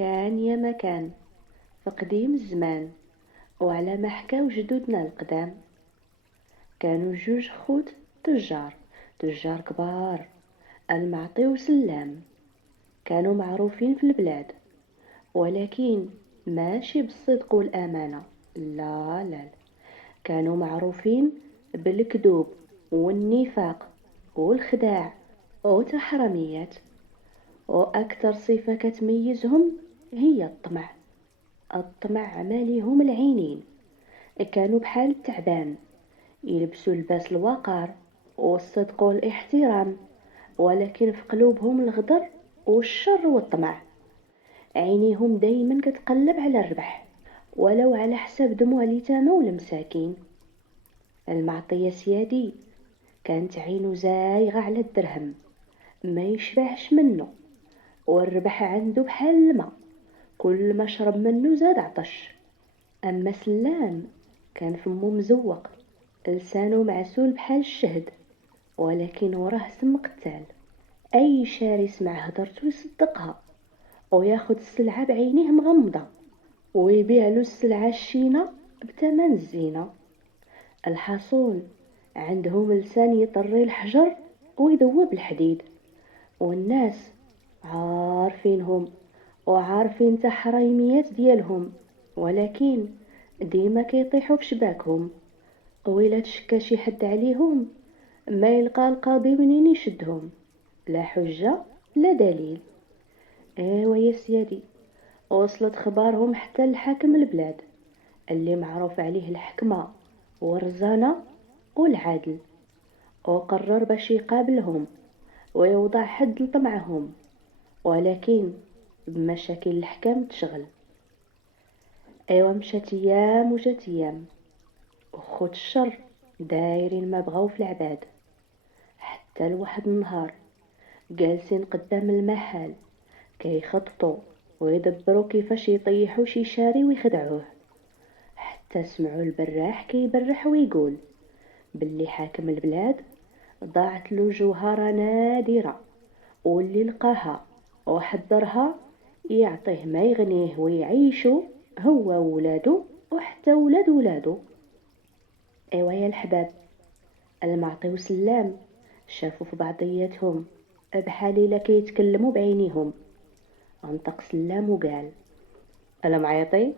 كان يا مكان في قديم الزمان، وعلى ما حكاو جدودنا القدام. كانوا جوج خوت تجار كبار، المعطي وسلام. كانوا معروفين في البلاد، ولكن ماشي بالصدق والأمانة، لا لا لا. كانوا معروفين بالكذوب والنفاق والخداع وتحرميات، وأكثر صفة كتميزهم هي الطمع. الطمع ماليهم العينين. كانوا بحال التعبان، يلبسوا لباس الوقار والصدق والاحترام، ولكن في قلوبهم الغدر والشر والطمع. عينيهم دايما كتقلب على الربح، ولو على حساب دموع اليتامى والمساكين. المعطية سيادي كانت عينو زايغة على الدرهم، ما يشبعش منه، والربح عنده بحال الماء، كل ما شرب منه زاد عطش. أما سلام كان فمو مزوق، لسانو معسول بحال الشهد، ولكن وراه سم قتال. أي شاري يسمع هدرتو يصدقها، وياخد السلعة بعينيه مغمضة، ويبيعلو السلعة الشينة بتمن الزينة. الحصول عندهم لسان يطري الحجر ويذوب الحديد، والناس عارفينهم وعارفين تحريميات ديالهم، ولكن ديما كيطيحوا في شباكهم. وإلا تشكى شي حد عليهم، ما يلقى القاضي منين يشدهم، لا حجة لا دليل. ايوا يا سيادي، وصلت خبارهم حتى لحاكم البلاد، اللي معروف عليه الحكمة والرزانة والعدل، وقرر باش يقابلهم ويوضع حد لطمعهم، ولكن بمشاكل الحكام تشغل. ايوا مشات ايام وجات ايام، وخوت الشر دايرين ما بغاو في العباد، حتى لواحد النهار جالسين قدام المحل كيخططوا ويدبروا كيفاش يطيحوا شي شاري ويخدعوه، حتى سمعوا البراح كيبرح ويقول باللي حاكم البلاد ضاعت له جوهرة نادرة، واللي لقاها وحضرها يعطيه ما يغنيه ويعيشوا هو وولادو وحتى ولاد ولادو. ايوا يا الحباب، المعطي وسلام شافوا في بعضياتهم بحال الا كيتكلموا بعينيهم. انطق سلام وقال: المعيطي،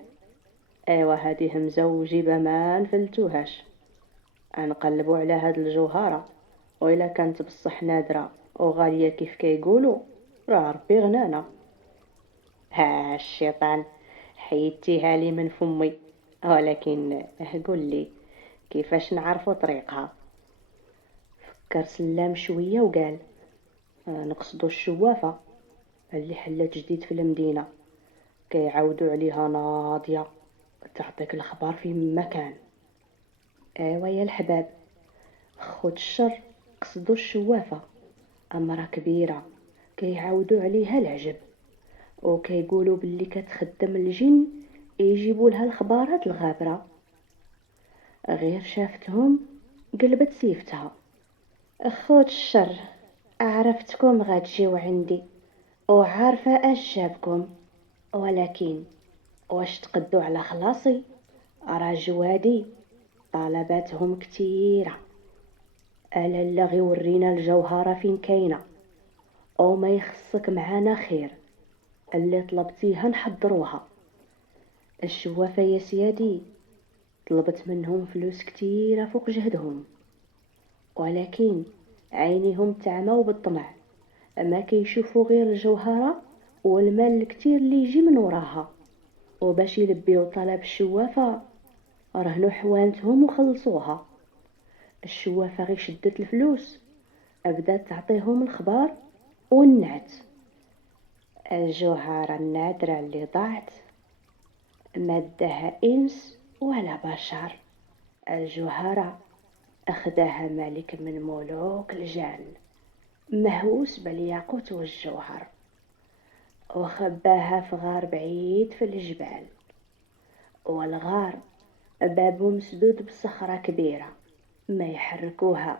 ايوا هذه همزه وجيبه ما نفلتوهاش. نقلبوا على هاد الجوهره، وإلا كانت بصح نادره وغاليه كيف كيقولوا، راه ربي غنانا. ها الشيطان، حيدتيها لي من فمي، ولكن قول لي كيفاش نعرفوا طريقها. فكر سلام شويه وقال: نقصدوا الشوافه اللي حلت جديد في المدينه، كيعاودوا عليها ناضيه تعطيك الخبر في مكان. ايوا يا الحباب، خود الشر قصدوا الشوافه، امراه كبيره كيعاودوا عليها العجب، وكيقولوا باللي كتخدم الجن يجيبوا لها الخبارات الغابره. غير شافتهم قلبت سيفتها: خود الشر، عرفتكم غتجيو عندي وعارفه اش جابكم، ولكن واش تقدوا على خلاصي؟ راه جوادي طلباتهم كتيره. الا لا غي ورينا الجوهره فين كاينه، او ما يخصك معانا خير، اللي طلبتيها نحضروها. الشوافه يا سيادي طلبت منهم فلوس كتيره فوق جهدهم، ولكن عينيهم تعموا بالطمع، ما كيشوفوا غير الجوهره والمال الكتير اللي يجي من وراها. وباش يلبيو طلب الشوافه رهنوا حوانتهم وخلصوها. الشوافه غير شدت الفلوس بدات تعطيهم الخبر والنعت: الجوهره النادره اللي ضاعت ما داها انس ولا بشر. الجوهره اخداها ملك من ملوك الجان، مهووس بالياقوت والجوهر، وخباها في غار بعيد في الجبال. والغار بابو مسدود بصخرة كبيرة، ما يحركوها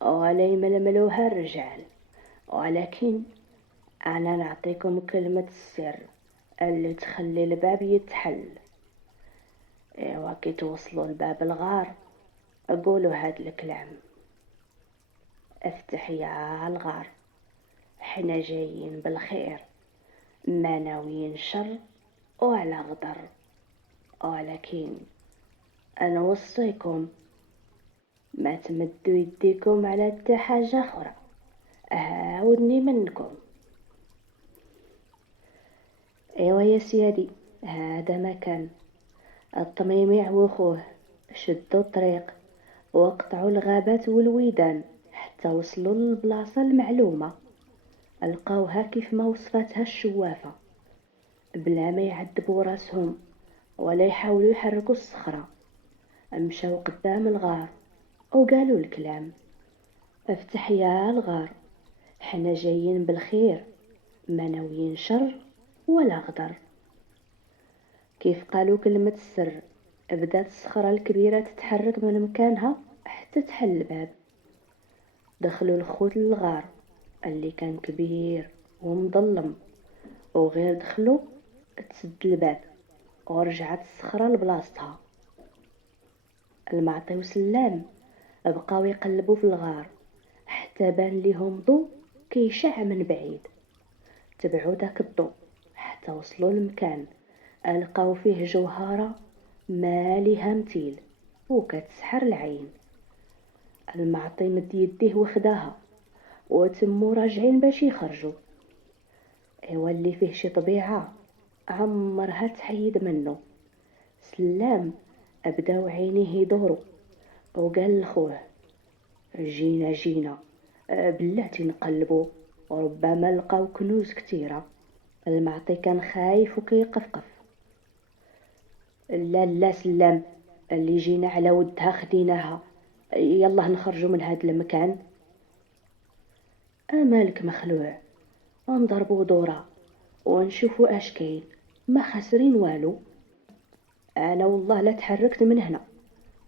ولا يململوها الرجال. ولكن أنا نعطيكم كلمة السر اللي تخلي الباب يتحل. ايوا كي توصلوا لباب الغار قولوا هاد الكلام: افتح يا الغار، حنا جايين بالخير، ما ناويين شر ولا غدر، ولكن انا وصيكم ما تمدوا يديكم على حتى حاجه اخرى، عاودني منكم. ايوا يا سيادي، هذا مكان الطميمع وخوه شدوا الطريق وقطعوا الغابات والويدان حتى وصلوا للبلاصة المعلومة. لقاوها كيف ما وصفتها الشوافة، بلا ما يعذبوا راسهم ولا يحاولوا يحركوا الصخرة. مشاو قدام الغار وقالوا الكلام: افتح يا الغار، حنا جايين بالخير، ما ناويين شر ولا غدر. كيف قالوا كلمة السر بدات الصخرة الكبيرة تتحرك من مكانها حتى تحل الباب. دخلوا الخوت للغار اللي كان كبير ومظلم، وغير دخلوا تسد الباب ورجعت الصخرة لبلاصتها. المعطي وسلام بقاو يقلبوا في الغار حتى بان ليهم ضوء كيشع من بعيد. تبعوا داك الضوء حتى وصلوا لمكان لقاو فيه جوهرة ما ليها مثيل وكتسحر العين. المعطي مد يديه وخداها وتمو راجعين باش يخرجوا. ايوا اللي فيه شي طبيعة عمرها تحيد منه. سلام بداو عينيه يدوروا وقال لخوه: جينا بلاتي نقلبوا وربما لقاو كنوز كتيرة. المعطي كان خايف وكيقفقف: لا سلام، اللي جينا على ودها خديناها، يلا نخرجوا من هاد المكان. مالك مخلوع، نضربوا دورة ونشوفوا اش كاين، ما خاسرين والو. انا والله لا تحركت من هنا،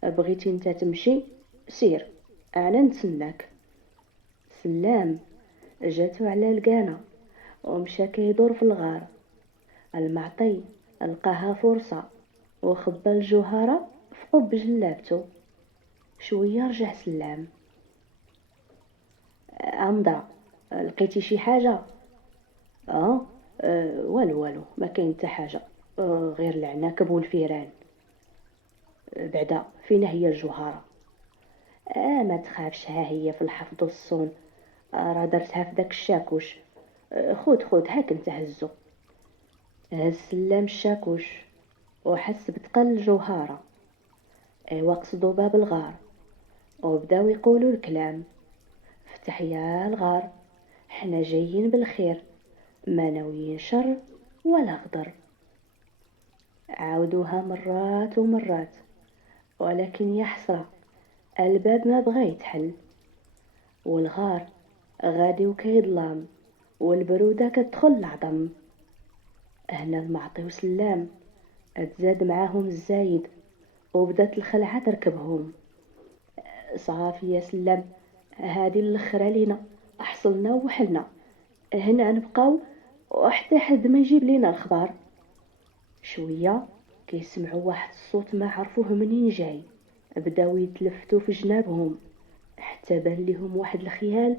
بغيتي انت تمشي سير، انا نتسناك. سلام جاتو على القانا ومشى كيدور في الغار. المعطي لقاها فرصة وخبى الجوهرة في قب جلابته. شوية رجع سلام: عمضة، لقيتي شي حاجة؟ والو ما كاين حتى حاجة، غير العناكب والفيران. بعدا فين هي الجوهرة؟ ما تخافش، ها هي في الحفظ والصون، راه درتها في داك الشاكوش. خود هاك انت هزو. هز سلام الشاكوش وحس بتقل الجوهرة. ايوا قصدوا باب الغار وبداو يقولوا الكلام: افتح يا الغار، حنا جايين بالخير، ما ناويين شر ولا غدر. عاودوها مرات ومرات، ولكن يا حسرة الباب ما بغى يتحل. والغار غادي وكيظلام والبرودة كتدخل العظم. هنا المعطي وسلام تزاد معاهم الزايد وبدات الخلعة تركبهم. صافي يا سلام، هادي الاخر علينا، حصلنا وحلنا، هنا نبقاو وحتى حد ما يجيب لينا الخبر. شويه كيسمعوا واحد الصوت ما عرفوه منين جاي. بداو يتلفتوا في جنابهم حتى بان ليهم واحد الخيال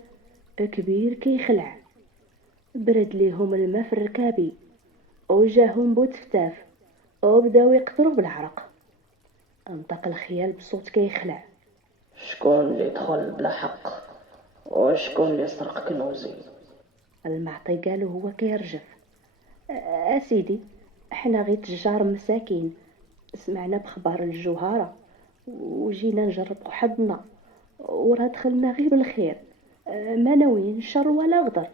كبير كيخلع. برد ليهم الماء في الركابي وجاهم بوتفتاف وبداو يقطروا بالعرق. انطق الخيال بصوت كيخلع: شكون اللي دخل بلا حق؟ وشكون اللي سرق كنوزي؟ المعطي قالوا هو كيرجف: اسيدي، احنا غير تجار مساكين، سمعنا بخبار الجوهرة وجينا نجرب حظنا، وراه دخلنا غير بالخير، ما ناويين شر ولا غدر.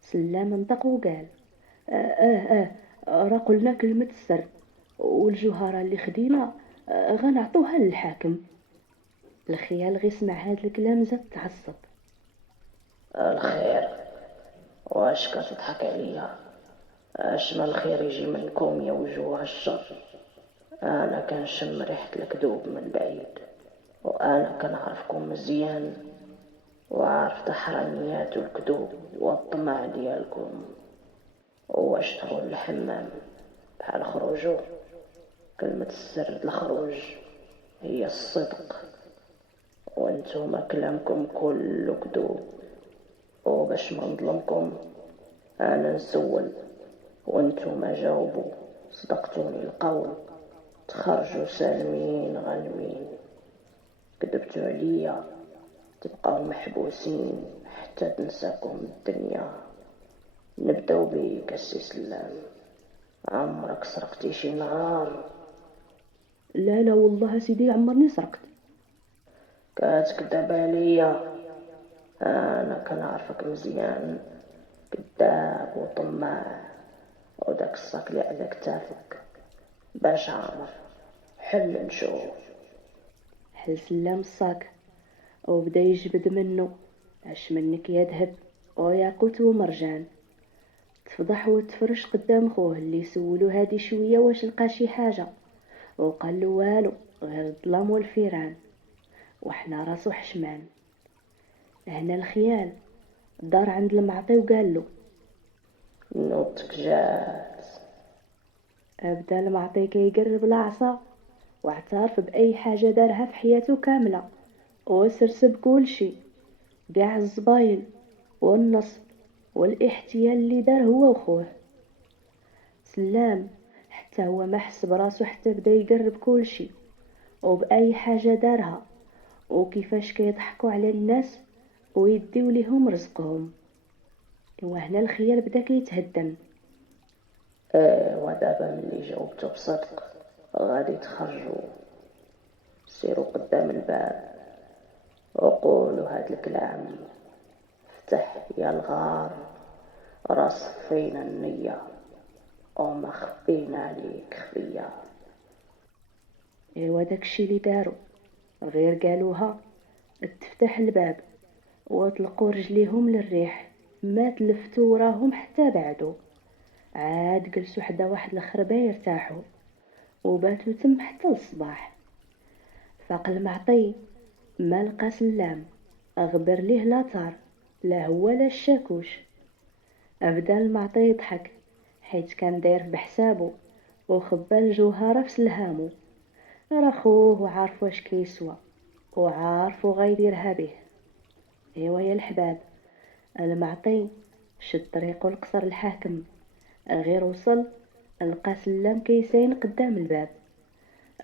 سلام نطق وقال: راه قلنا كلمة السر، والجوهرة اللي خدينا غنعطوها للحاكم. الخيال غي سمع هاد الكلام زاد تعصب: الخير؟ واش كتضحك عليا؟ اش ما الخير يجي منكم يا وجوه الشر؟ انا كنشم ريحة الكذوب من بعيد، وانا كنعرفكم مزيان وعارف تحرانيات الكذوب والطمع ديالكم. واش تقول الحمام بحال خروجو. كلمة السر الخروج هي الصدق، وانتوما كلامكم كله كذوب. وباش ما نظلمكم انا نسول وانتوما جاوبوا. صدقتوني القول تخرجوا سالمين غانمين، كذبتوا عليا تبقاو محبوسين حتى تنساكم الدنيا. نبداو بيك السي سلام، عمرك سرقتي شي نهار؟ لا لا والله سيدي عمرني سرقت. كاتكذب عليا؟ انا كنعرفك مزيان، كذاب وطماع. وداك الصاك اللي على كتافك باش عامر؟ حل نشوف. حل سلام الصاك وبدا يجبد منه، عش منك يا ذهب وياقوت ومرجان. تفضح وتفرش قدام خوه اللي سولو هادي شويه واش لقى شي حاجه، وقال له والو غير الظلام والفيران، وحنا راسو حشمان. هنا الخيال دار عند المعطي وقال له نوضك جات. ابدا المعطي كيقرب العصا واعترف باي حاجه دارها في حياته كامله، وسرسب كل شي، قاع الزباين والنصب والاحتيال اللي دار هو وخوه. سلام حتى هو ما حس براسو حتى بدا يقرب كل شي وبأي حاجة دارها، وكيفاش كيضحكوا على الناس ويديو ليهم رزقهم. وهنا الخيال بدا كيتهدم. ودابا ملي جاوبتو بصدق غادي تخرجوا. سيروا قدام الباب وقولوا هاد الكلام: افتح يا الغار، راه صفينا النية وما خبينا عليك خفية. ايوا داكشي اللي داروا، غير قالوها تفتح الباب وطلقوا رجليهم للريح، ما تلفتوا وراهم حتى بعدو. عاد جلسوا حدا واحد الخربة يرتاحوا وباتوا تم حتى الصباح. فاق المعطي ما لقى سلام، غبر ليه لا طار لا هو لا الشاكوش. ابدا المعطي يضحك حيت كان داير بحسابه وخبى الجوهرة في سلهامو. راه خوه وعارف واش كيسوى وعارف غيديرها به. ايوا يا الحباب، المعطي شد طريقو لقصر الحاكم. غير وصل لقى سلام كيساين قدام الباب.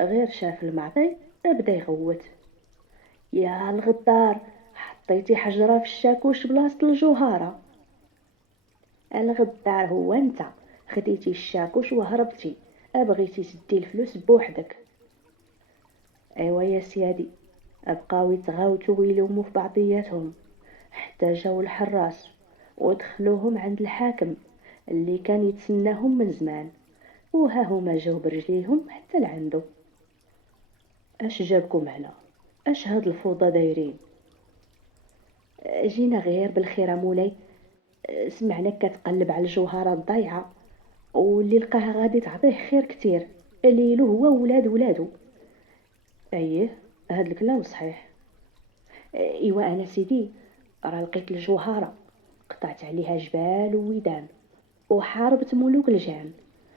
غير شاف المعطي بدا يغوت: يا الغدار، حطيتي حجرة في الشاكوش بلاصة الجوهرة. الغدار هو انت، خديتي الشاكوش وهربتي، بغيتي تدي الفلوس بوحدك. ايوا يا سيادي، بقاو يتغاوتوا ويلوموا في بعضياتهم حتى جاو الحراس ودخلوهم عند الحاكم اللي كان يتسناهم من زمان. وها هما جاو برجليهم حتى لعندو. اش جابكم هنا؟ اش هاد الفوضى دايرين؟ جينا غير بالخير مولاي، سمعناك كتقلب على الجوهرة الضايعة واللي لقاها غادي تعطيه خير كتير، ليلو هو ولادو. ايه هاد الكلام صحيح. ايوا انا سيدي راه لقيت الجوهرة، قطعت عليها جبال وويدان وحاربت ملوك الجان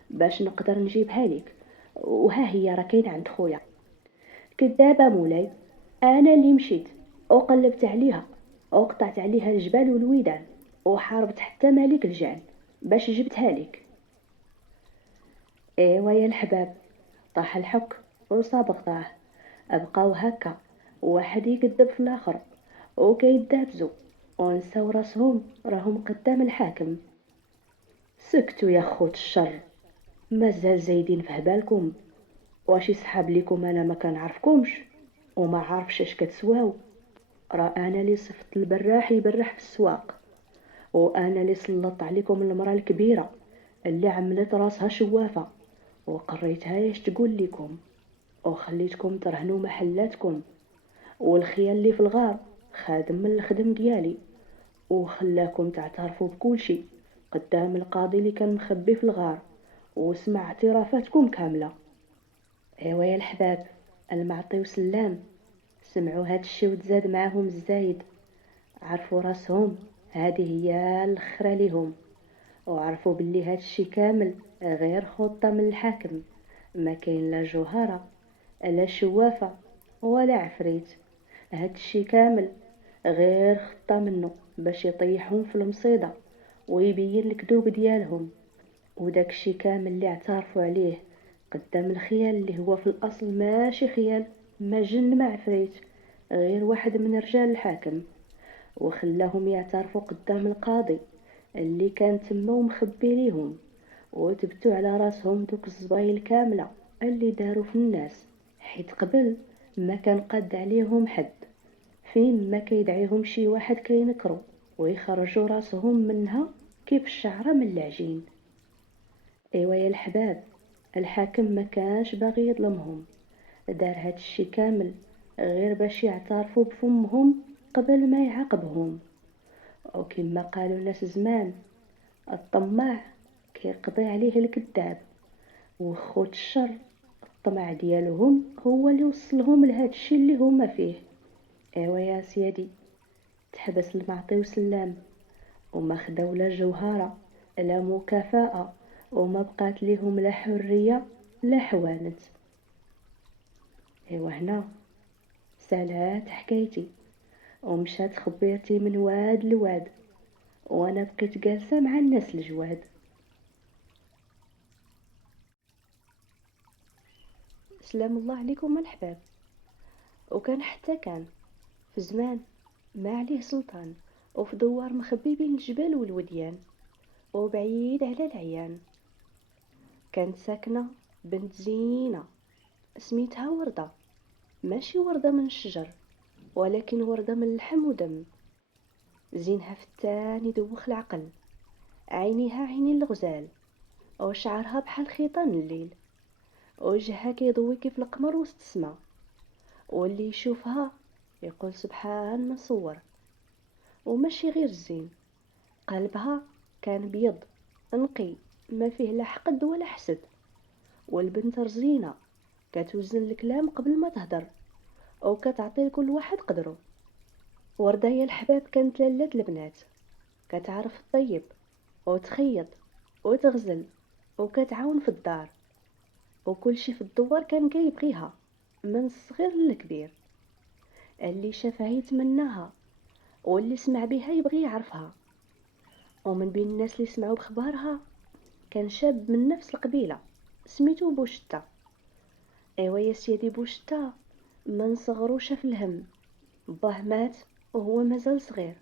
باش نقدر نجيبها لك، وها هي راه كاينه عند خويا. كذابه مولاي، انا اللي مشيت وقلبت عليها وقطعت عليها الجبال والويدان وحاربت حتى ملك الجان باش جبتها لك. ايوا يا الحباب، طاح الحك وصاب غطاه. بقاو هكا واحد يكذب في الاخر وكيدابزو ونساو راسهم راهم قدام الحاكم. سكتوا يا خوت الشر، مازال زايدين في هبالكم؟ واش يسحاب ليكم انا ما كنعرفكمش وما عارفش اش كتسواو؟ راه انا اللي صفت البراح يبرح في السواق، وانا اللي سلطت عليكم المراه الكبيره اللي عملت راسها شوافه وقريتها اش تقول لكم، وخليتكم ترهنوا محلاتكم. والخيال اللي في الغار خادم من الخدم ديالي وخلاكم تعترفوا بكل شيء قدام القاضي اللي كان مخبي في الغار وسمع اعترافاتكم كامله. ايوا يا الحباب، المعطي وسلام سمعوا هاد الشي وتزاد معاهم الزايد، عرفوا راسهم هذه هي الاخرى ليهم وعرفوا باللي هادشي كامل غير خطة من الحاكم. ما كاين لا جوهرة لا شوافة ولا عفريت، هادشي كامل غير خطة منه باش يطيحهم في المصيدة ويبين الكذوب ديالهم. وداكشي كامل اللي اعترفوا عليه قدام الخيال اللي هو في الاصل ماشي خيال، ما جن ما عفريت، غير واحد من رجال الحاكم، وخلاهم يعترفوا قدام القاضي اللي كان تما ومخبي ليهم. وتبتوا على راسهم دوك الزبايل كاملة اللي داروا في الناس، حيت قبل ما كان قد عليهم حد، فين ما كيدعيهم شي واحد كينكروا ويخرجوا راسهم منها كيف الشعرة من العجين. ايوا يا الحباب، الحاكم ما كانش باغي يظلمهم، دار هادشي كامل غير باش يعترفوا بفمهم قبل ما يعاقبهم. وكما قالوا ناس زمان، الطماع كيقضي عليه الكذاب، وخوت الشر الطمع ديالهم هو اللي وصلهم لهادشي اللي هما فيه. ايوا يا سيدي، تحبس المعطي وسلام، وما خداو لا جوهرة لا مكافأة، وما بقات ليهم لا حرية لا حوانت. ايوا هنا سالات حكايتي ومشات خبيرتي من واد لواد، وانا بقيت جالسة مع الناس الجواد. سلام الله عليكم الحباب. وكان حتى كان في زمان ما عليه سلطان، وفي دوار مخبي بين الجبال والوديان وبعيد على العيان، كانت ساكنة بنت زينة سميتها وردة. ماشي وردة من الشجر، ولكن وردة من اللحم ودم. زينها فتان يدوخ العقل، عينيها عيني الغزال، وشعرها بحال خيطان الليل، وجهها كيضوي كيف القمر وسط السما، واللي يشوفها يقول سبحان من صور. وماشي غير الزين، قلبها كان بيض نقي ما فيه لا حقد ولا حسد. والبنت رزينة كتوزن الكلام قبل ما تهدر، او كتعطي لكل واحد قدره. وردة يا الحباب كانت لالة البنات، كتعرف الطيب وتخيط وتغزل وكتعاون في الدار، وكل شي في الدوار كان كيبغيها من الصغير للكبير. اللي شافها يتمناها، واللي سمع بها يبغي يعرفها. ومن بين الناس اللي سمعوا بخبارها كان شاب من نفس القبيلة سميتو بوشتا. ايوا يا سيدي، بوشتا من صغرو شاف الهم، باه مات وهو مازال صغير،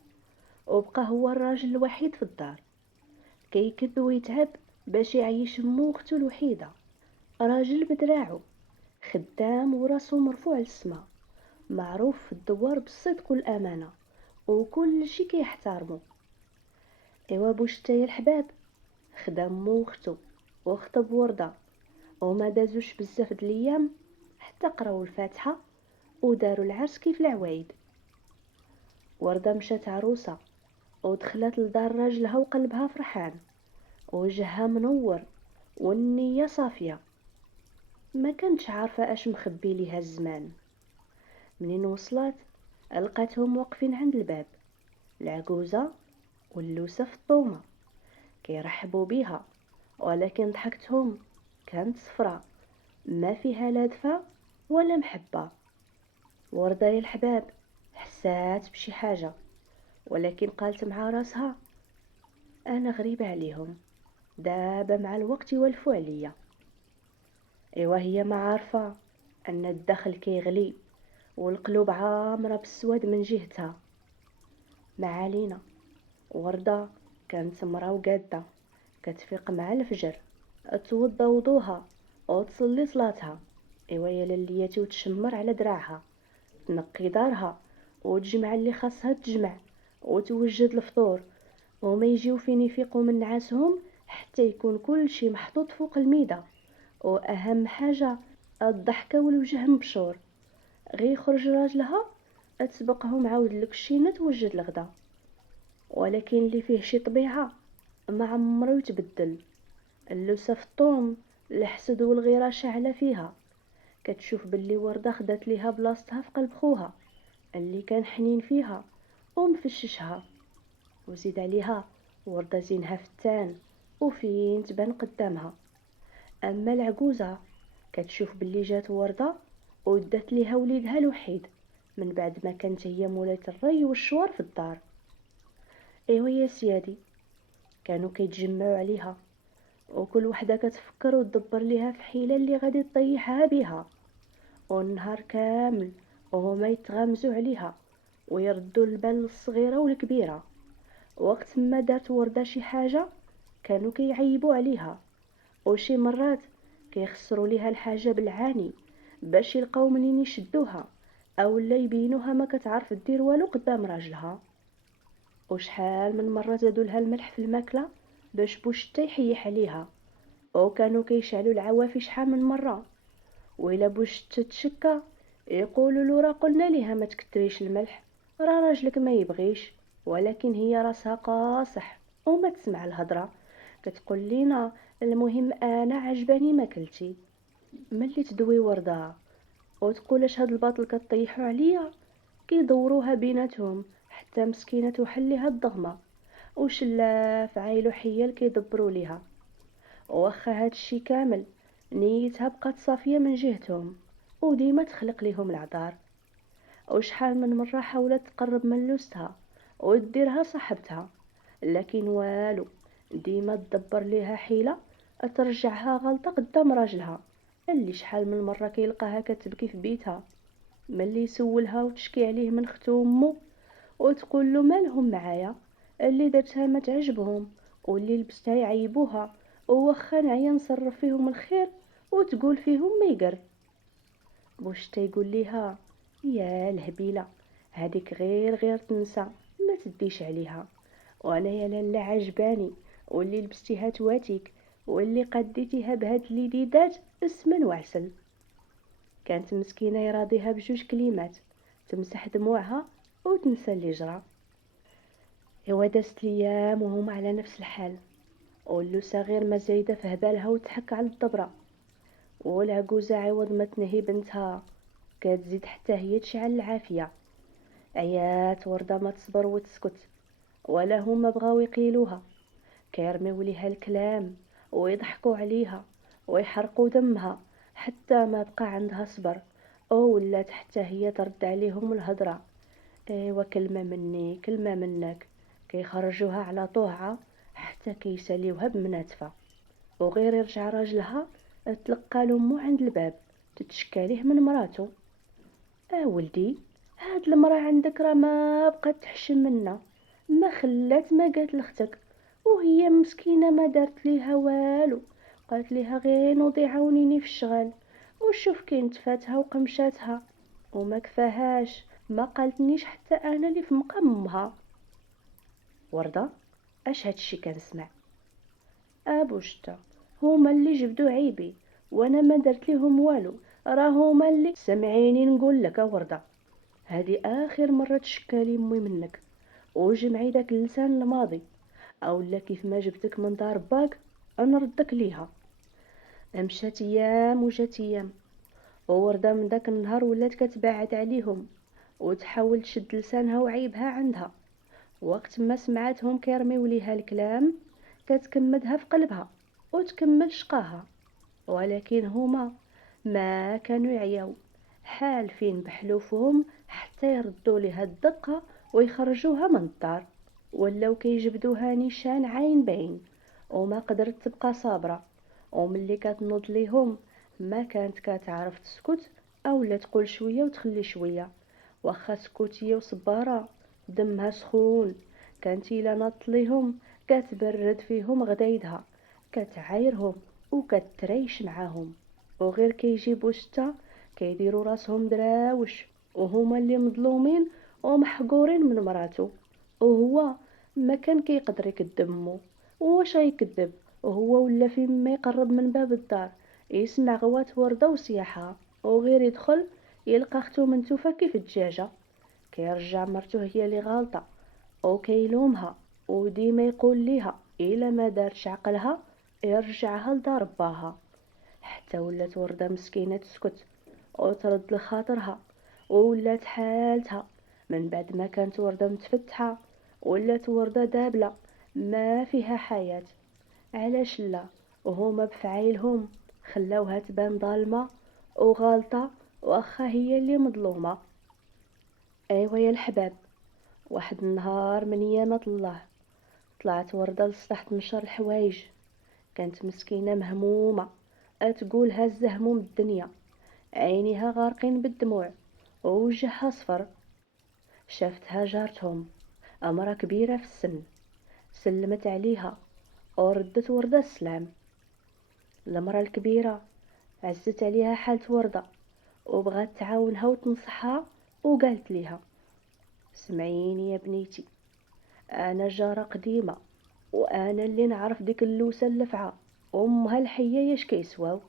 وبقى هو الراجل الوحيد في الدار، كيكد ويتعب باش يعيش امو واختو الوحيده. راجل بدراعو، خدام وراسو مرفوع للسما، معروف في الدوار بالصدق والامانه، وكل شي كيحترمو. ايوا بوشتا يا الحباب خدام مو واختو وخطب ورده، وما دازوش بزاف د الايام حتى قراو الفاتحه وداروا العرس كيف العوايد. ورده مشات عروسه ودخلت لدار راجلها وقلبها فرحان، وجهها منور والنية صافية. ما كانتش عارفة اش مخبي ليها الزمان. منين وصلت لقاتهم واقفين عند الباب، العجوزة واللوسة في الطومة كيرحبوا بيها، ولكن ضحكتهم كانت صفرة ما فيها لا دفا ولا محبة. وردة يا الحباب حسات بشي حاجة، ولكن قالت مع راسها انا غريبة عليهم، دابا مع الوقت يولفوا عليا. ايوا هي ما عارفة ان الدخل كيغلي والقلوب عامرة بالسواد من جهتها. ما علينا. وردة كانت مرا وقادة، كتفيق مع الفجر، توضى وضوها وتصلي صلاتها. ايوا يا للياتي، وتشمر على دراعها، تنقي دارها وتجمع اللي خاصها تجمع، وتوجد الفطور، وما يجيو فين يفيقوا من نعاسهم حتى يكون كل شي محطوط فوق الميدة. واهم حاجة الضحكة والوجه مبشور. غير يخرج راجلها تسبقهم عاود للكشينة توجد الغدا. ولكن اللي فيه شي طبيعة ما عمرو يتبدل. اللوسة في الطوم الحسد والغيرة شاعلة فيها، كتشوف باللي وردة خدات ليها بلاصتها في قلب خوها اللي كان حنين فيها ومفششها. وزيد عليها وردة زينها فتان وفين تبان قدامها. اما العجوزه كتشوف بلي جات ورده ودات ليها وليدها الوحيد من بعد ما كانت هي مولاة الري والشوار في الدار. ايوا يا سيادي، كانوا كيتجمعوا عليها وكل وحده كتفكر وتدبر ليها في حيله اللي غادي تطيحها بها، والنهار كامل وهما يتغامزوا عليها ويردوا البال للصغيره والكبيره. وقت ما دارت ورده شي حاجه كانوا كيعيبوا عليها، وشي مرات كيخسروا ليها الحاجه بالعاني باش يلقاو منين يشدوها، او لا يبينوها ما كتعرف دير والو قدام راجلها. وشحال من مره زادوا لها الملح في الماكله باش بوشتا يحيح عليها، وكانوا كيشعلوا العوافي شحال من مره، وإلا بوشتا تشكى يقولوا له راه قلنا ليها ما تكتريش الملح، راه راجلك ما يبغيش. ولكن هي راسها قاصح وما تسمع الهضره، كتقول لينا المهم انا عجباني ماكلتي. ملي تدوي ورده وتقول اش هاد الباطل كطيحوا عليا، كيدوروها بيناتهم حتى مسكينه توحل ليها الضغمه، وشلاف عايلو حيال كيدبروا ليها. واخا هادشي كامل نيتها بقات صافيه من جهتهم وديما تخلق ليهم العذار. وشحال من مره حاولت تقرب من لوستها وديرها صاحبتها، لكن والو، ديما تدبر ليها حيله ترجعها غلطه قدام راجلها اللي شحال من مره كيلقاها كتبكي في بيتها. ملي يسولها وتشكي عليه من ختو وامو وتقول له مالهم معايا، اللي درتها ما تعجبهم واللي لبستها يعيبوها، ووخا نعيا نصرف فيهم الخير وتقول فيهم ما يقر. بوشتا يقول ليها يا الهبيله، هذيك غير تنسى، ما تديش عليها، وانا يا لاله عجباني، واللي لبستيها تواتيك، واللي قديتيها بهاد اليديدات اسمن وعسل. كانت مسكينه يراضيها بجوج كلمات تمسح دموعها وتنسى اللي جرى. ايوا دازت ليام وهما على نفس الحال، واللوسه غير ما زايده في هبالها وتحك على الدبره، والعجوزه عوض ما تنهي بنتها كتزيد حتى هي تشعل العافيه. عيات ورده ما تصبر وتسكت، ولا هما بغاو يقيلوها، كيرميو ليها الكلام ويضحكوا عليها ويحرقوا دمها حتى ما بقى عندها صبر، او ولات حتى هي ترد عليهم الهضره. ايوا كلمه مني كلمه منك، كيخرجوها على طوعها حتى كيساليوها بمناتفه. وغير يرجع راجلها تلقى لامو عند الباب تتشكى ليه من مراتو. ولدي، هاد المراه عندك راه ما بقات تحشم منا، ما خلات ما قالت لختك، وهي مسكينه ما دارت ليها والو، قالت ليها غير نوضي عاونيني في الشغل، وشوف كي نتفاتها وقمشاتها، وما كفاهاش ما قالتنيش حتى انا اللي في مقام امها. ورده، اش هادشي كنسمع؟ ابوشتا، هما اللي جبدو عيبي وانا ما درت ليهم والو، راه هما اللي سمعيني نقول لك ورده، هذه اخر مره تشكالي امي منك، وجمعي داك اللسان الماضي، اولا كيف ما جبتك من دار باك نردك ليها. مشات ايام وجات ايام، وورده من داك النهار ولات كتباعد عليهم وتحاول تشد لسانها وعيبها عندها. وقت ما سمعتهم كيرميو ليها الكلام كتكمدها في قلبها وتكمل شقاها. ولكن هما ما كانوا يعياو، حالفين بحلوفهم حتى يردوا ليها الدقه ويخرجوها من الدار، ولاو كيجبدوها نيشان عين بعين، وما قدرت تبقى صابره. وملي كتنوض ليهم ما كانت كتعرف تسكت اولا تقول شويه وتخلي شويه، واخا سكوتيه وصباره دمها سخون، كانت الا ناضت ليهم كتبرد فيهم غدايدها، كتعايرهم وكتريش معاهم. وغير كيجيبوا شتا كيديروا راسهم دراوش وهما اللي مظلومين ومحقورين من مراتو، وهو ما كان كيقدر يكذب. واش غيكذب وهو ولا فين ما يقرب من باب الدار يسمع غوات ورده وصياحها، وغير يدخل يلقى اختو منتوفه كيف الدجاجه. كيرجع مرتو هي اللي غالطه وكيلومها، وديما يقول ليها الا ما دارتش عقلها يرجعها لدار باها. حتى ولات ورده مسكينه تسكت وترد لخاطرها، وولات حالتها من بعد ما كانت ورده متفتحه ولات ورده دابله ما فيها حياه. علاش لا؟ وهما بفعايلهم خلاوها تبان ظالمة وغالطة، واخا هي اللي مظلومة. ايوا يا الحباب، واحد النهار من ايامات الله طلعت وردة للسطح تنشر الحوايج. كانت مسكينة مهمومة، تقول هزة هموم الدنيا، عينيها غارقين بالدموع ووجهها صفر. شافتها جارتهم، امرأة كبيرة في السن، سلمت عليها وردت وردة السلام. المرأة الكبيرة عزت عليها حالة وردة وبغات تعاونها وتنصحها، وقالت ليها: سمعيني يا بنيتي، انا جارة قديمة، وانا اللي نعرف ديك اللوسة اللفعة امها الحية ياش كيسواو.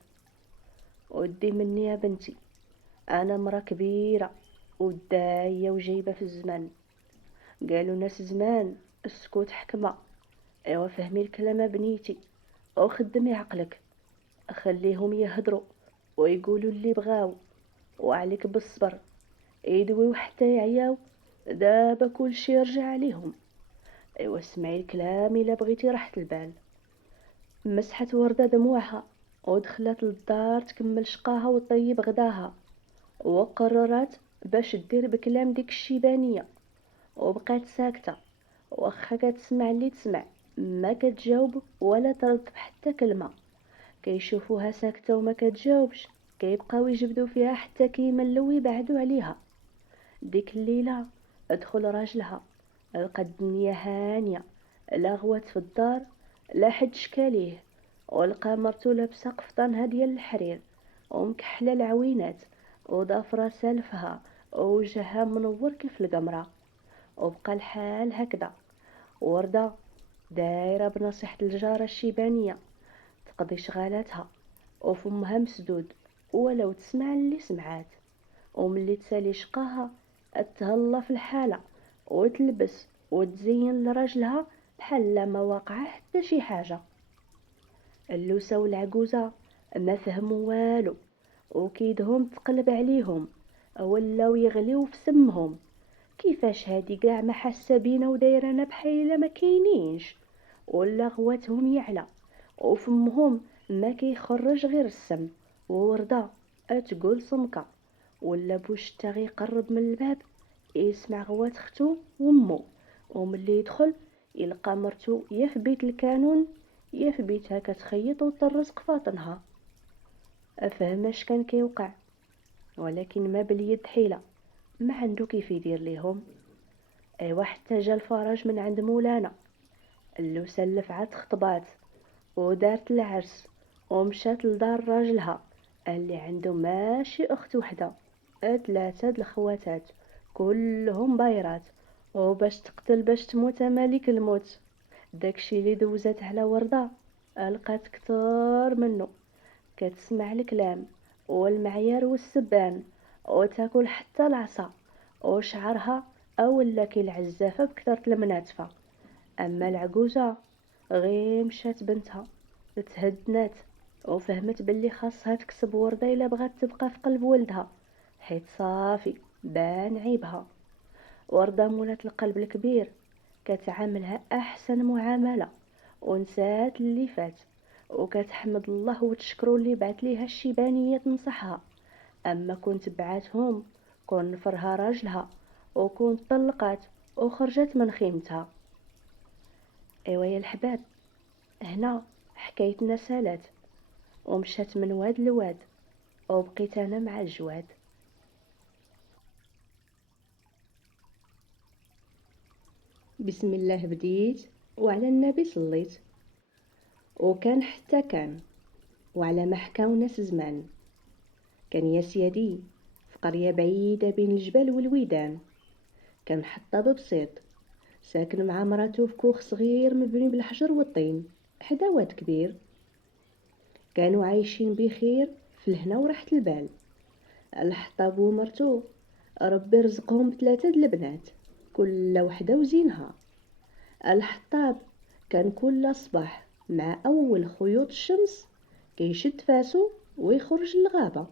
ودي مني يا بنتي، انا مرا كبيرة وداية وجايبة في الزمان. قالوا ناس زمان السكوت حكمة. ايوا فهمي الكلام بنيتي وخدمي عقلك، خليهم يهدروا ويقولوا اللي بغاو، وعليك بالصبر، يدويو حتى يعياو، دابا كل شي يرجع عليهم. ايوا اسمعي الكلام الا بغيتي راحة البال. مسحت وردة دموعها ودخلت للدار تكمل شقاها وطيب غداها، وقررت باش دير بكلام ديك الشيبانية، وبقات ساكتة واخا كتسمع اللي تسمع، ما كتجاوب ولا ترد بحتى كلمة. كيشوفوها ساكتة وما كتجاوبش، كيبقاو يجبدوا فيها حتى كيملوا ويبعدوا عليها. ديك الليلة ادخل راجلها، لقى الدنيا هانية، لا غوات في الدار لا حد شكاليه، ولقى مرتو لابسة قفطانها ديال الحرير ومكحلة العوينات وضافرة سالفها ووجهها منور كيف القمرة. وبقى الحال هكذا، وردة دايرة بنصيحة الجارة الشيبانية تقضي شغالاتها وفمها مسدود ولو تسمع اللي سمعات. وملي تسالي شقاها تهلا في الحالة وتلبس وتزين لراجلها بحال ما واقعه حتى شي حاجة. اللوسة والعجوزة ما فهموا والو، وكيدهم تقلب عليهم، ولاو يغليو في سمهم. كيفاش هادي قاع ما حاسه بينا ودايرانا بحال ما كاينينش؟ ولا غواتهم يعلى وفمهم ما كيخرج غير السم. ووردة تقول صمكة، ولا بوش تاغي يقرب من الباب يسمع غوات اختو وامو، وملي يدخل يلقى مرتو يا في بيت الكانون يا في بيتها كتخيط وترزق فاطنها. افهم اش كان كيوقع، ولكن ما باليد حيلة، ما عنده كيف يدير ليهم. ايوا حتى جا الفرج من عند مولانا، اللوسة اللفعات خطبات ودارت العرس ومشات لدار راجلها اللي عنده ماشي اخت وحده، ثلاثه د الخواتات كلهم بايرات، وباش تقتل باش تموت مالك الموت. داكشي اللي دوزات على وردة لقات كتر منه، كتسمع الكلام والمعيار والسبان وتاكل حتى العصا، وشعرها اولا كالعزافه بكثرة المناتفه. اما العجوزه غير مشات بنتها تهدنات وفهمت باللي خاصها تكسب وردة الا بغات تبقى في قلب ولدها، حيت صافي بان عيبها. وردة مولات القلب الكبير كتعاملها احسن معامله، ونسات اللي فات، وكتحمد الله وتشكرو اللي بعت ليها الشيبانيه تنصحها. اما كنت بعاتهم كون نفرها راجلها وكون طلقات وخرجت من خيمتها. ايوا يا الحباب، هنا حكايتنا سالات ومشات من واد لواد، وبقيت انا مع الجواد. بسم الله بديت وعلى النبي صليت، وكان حتى كان، وعلى ما حكاو ناس زمان. كان يا سيدي في قرية بعيدة بين الجبال والويدان، كان حطاب بسيط ساكن مع مراته في كوخ صغير مبني بالحجر والطين حدا واد كبير. كانوا عايشين بخير في الهنا وراحة البال. الحطاب ومرتو ربي رزقهم بثلاثة د البنات، كل وحدة وزينها. الحطاب كان كل صباح مع أول خيوط الشمس كيشد فاسو ويخرج للغابة،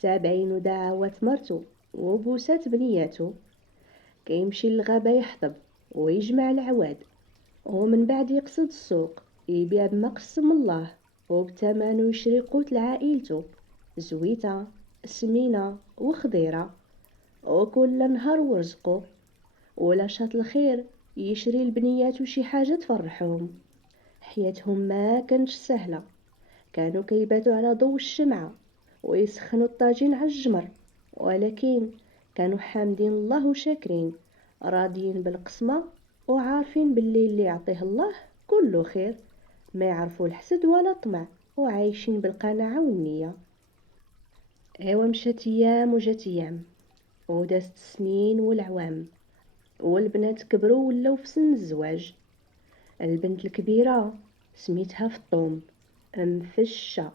تابعين دعوات مرتو وبوسات بنياتو. كيمشي للغابة يحطب ويجمع العواد، ومن بعد يقصد السوق يبيع بما قسم الله، وبثمنو يشري قوت لعائلتو، زويته سمينة وخضيرة، وكل نهار ورزقو. ولا شاط الخير يشري لبنياتو شي حاجة تفرحهم. حياتهم ما كانتش سهلة، كانوا كيباتوا على ضوء الشمعة ويسخنوا الطاجين على الجمر، ولكن كانوا حامدين الله وشاكرين، راضيين بالقسمة، وعارفين باللي اللي يعطيه الله كله خير، ما يعرفوا الحسد ولا طمع، وعايشين بالقناعة والنية. ايوا مشات ايام وجات ايام، ودازت السنين والعوام، والبنات كبروا ولاو في سن الزواج. البنت الكبيرة سميتها فطوم، مفشة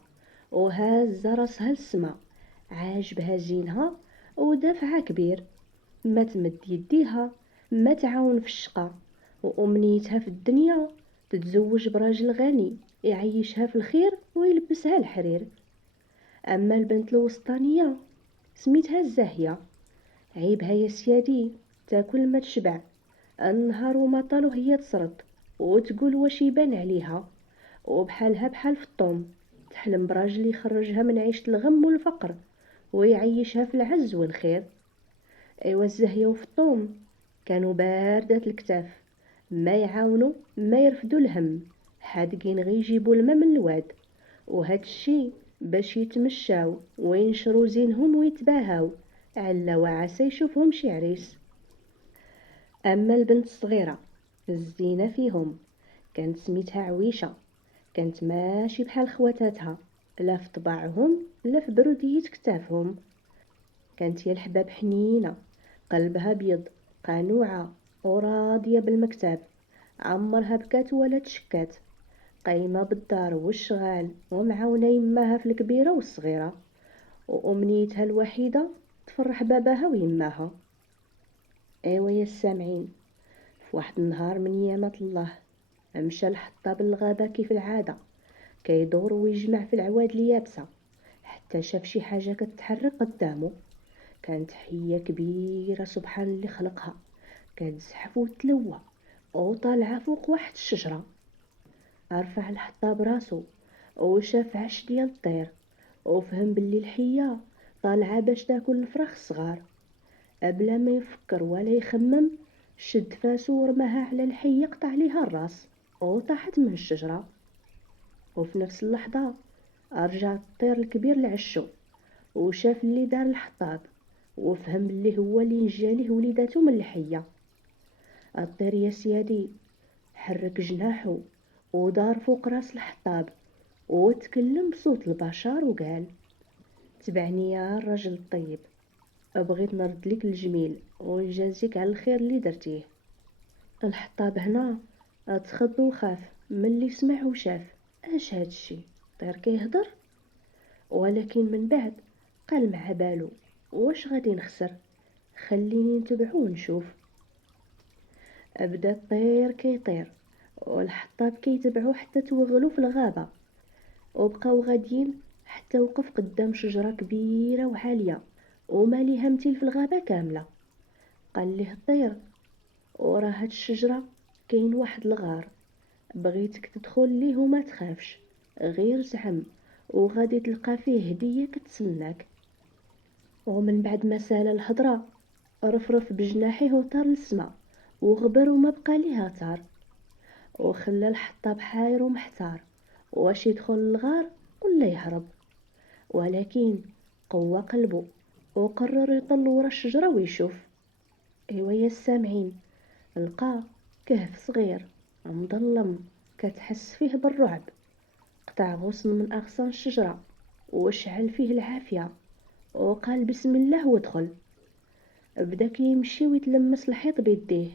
وهازة راسها للسما، عاجبها زينها ودافعها كبير، ما تمد يديها، ما تعاون في الشقا، وأمنيتها في الدنيا تتزوج براجل غني يعيشها في الخير ويلبسها الحرير. أما البنت الوسطانية سميتها الزاهية، عيبها يا سيادي تاكل ما تشبع، النهار وما طالو هي تسرد وتقول واش يبان عليها، وبحالها بحال فطوم تحلم براجل يخرجها من عيشة الغم والفقر ويعيشها في العز والخير. ايوا الزهية وفطوم كانوا باردات الكتاف، ما يعاونوا ما يرفدوا الهم، حادقين غير يجيبوا الماء من الواد، وهاد الشي باش يتمشاو وينشروا زينهم ويتباهاو، علا وعسى يشوفهم شي عريس. اما البنت الصغيرة الزينة فيهم كانت سميتها عويشة، كانت ماشي بحال خواتاتها، لا في طباعهم لا في بردية كتافهم. كانت يا الحباب حنينة، قلبها بيض، قنوعة وراضية بالمكتب، عمرها بكات ولا تشكات، قايمة بالدار والشغال ومعاونة يماها في الكبيرة والصغيرة، وأمنيتها الوحيدة تفرح باباها ويماها. ايوا يا السامعين، في واحد النهار من يامات الله مشى الحطاب للغابة كيف العادة، كيدور ويجمع في العواد اليابسة، حتى شاف شي حاجة كتحرك قدامه. كانت حية كبيرة سبحان اللي خلقها، كتزحف وتلوى وطالعة فوق واحد الشجرة. رفع الحطاب راسو وشاف عش ديال الطير، وفهم باللي الحية طالعة باش تاكل الفراخ الصغار. بلا ما يفكر ولا يخمم شد فاسو ورماها على الحية، قطع ليها الراس وطاحت من الشجرة. وفي نفس اللحظة رجع الطير الكبير لعشو، وشاف اللي دار الحطاب، وفهم اللي هو اللي نجاليه وليداتو من الحية. الطير يا سيادي حرك جناحو ودار فوق راس الحطاب، وتكلم بصوت البشر وقال: تبعني يا الرجل الطيب، بغيت نرد لك الجميل ونجازيك على الخير اللي درتيه. الحطاب هنا تخض وخاف من اللي سمع وشاف، اش هادشي طير كيهضر؟ ولكن من بعد قال مع بالو: واش غادي نخسر، خليني نتبعو ونشوف. بدا الطير كيطير والحطاب كيتبعو حتى توغلو في الغابة، وبقاو غاديين حتى وقف قدام شجرة كبيرة وعالية وماليها متيل في الغابة كاملة. قال ليه الطير: ورا هاد الشجرة كاين واحد الغار، بغيتك تدخل ليه وما تخافش، غير زعم وغادي تلقى فيه هدية كتسناك. ومن بعد ما سال الهضرة رفرف بجناحيه وطار للسما، وغبر وما بقى ليه اثار، وخلى الحطاب حاير ومحتار واش يدخل للغار ولا يهرب. ولكن قوى قلبه وقرر يطل ورا الشجرة ويشوف. ايوا يا السامعين، لقى كهف صغير مظلم كتحس فيه بالرعب، قطع غصن من اغصان الشجرة وشعل فيه العافية، وقال بسم الله ودخل. بدا كيمشي ويتلمس الحيط بيديه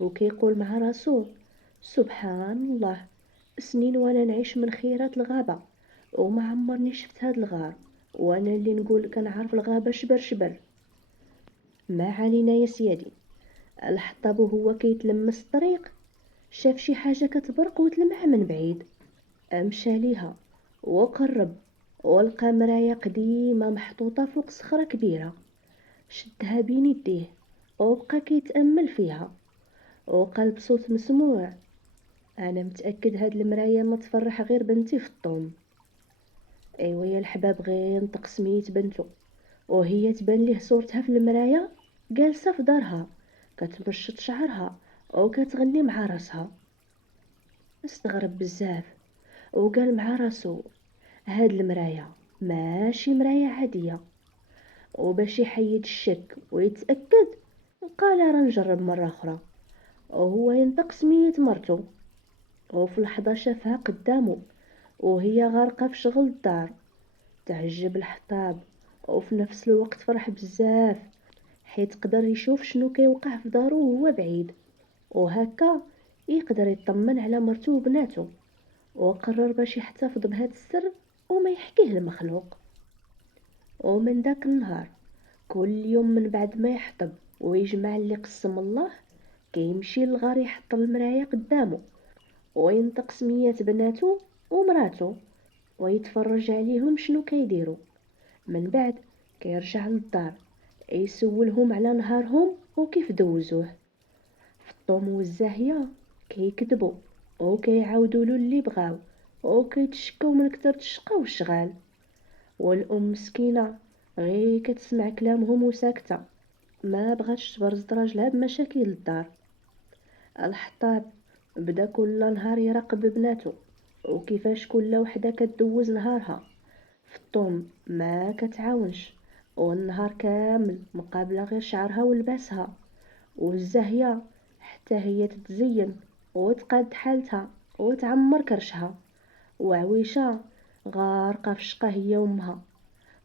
وكيقول مع راسو: سبحان الله، سنين وانا نعيش من خيرات الغابة وما عمرني شفت هاد الغار، وانا اللي نقول كنعرف الغابة شبر شبر. ما علينا يا سيادي، الحطاب وهو كيتلمس الطريق شاف شي حاجة كتبرق وتلمع من بعيد، مشى ليها وقرب ولقى مراية قديمة محطوطة فوق صخرة كبيرة، شدها بين يديه وبقى كيتأمل فيها، وقال بصوت مسموع: انا متاكد هاد المرايه ما تفرح غير بنتي في الطوم. ايوا يا الحباب، غير نطق سميت بنتو وهي تبان ليه صورتها في المرايه جالسه في دارها كتمشط شعرها وكتغني مع راسها. استغرب بزاف وقال مع راسو هاد المرايه ماشي مرايه عاديه. وباش يحيد الشك ويتاكد قال راه نجرب مره اخرى. وهو ينطق سميت مرتو، وفي لحظه شافها قدامه وهي غارقه في شغل الدار. تعجب الحطاب وفي نفس الوقت فرح بزاف، حيت قدر يشوف شنو كيوقع في دارو وهو بعيد، وهكا يقدر يطمن على مرتو وبناتو. وقرر باش يحتفظ بهذا السر وما يحكيه لمخلوق. ومن داك النهار كل يوم من بعد ما يحطب ويجمع اللي قسم الله، كيمشي للغار يحط المرايه قدامه وينطق سميات بناتو ومراتو ويتفرج عليهم شنو كيديروا. من بعد كيرجع للدار يسولهم على نهارهم وكيف دوزوه. فطوم والزاهية كيكذبوا وكيعاودوا له اللي بغاو وكيتشكاو من كتر الشقا والشغال. والام مسكينه غير كتسمع كلامهم وساكته، ما بغاتش تبرز راجلها بمشاكل الدار. الحطاب بدا كل نهار يراقب بناتو وكيفاش كل وحده كدوز نهارها. فطوم ما كتعاونش والنهار كامل مقابله غير شعرها ولباسها. والزاهيه حتى هي تتزين وتقاد حالتها وتعمر كرشها. وعويشه غارقه في الشقا هي وامها.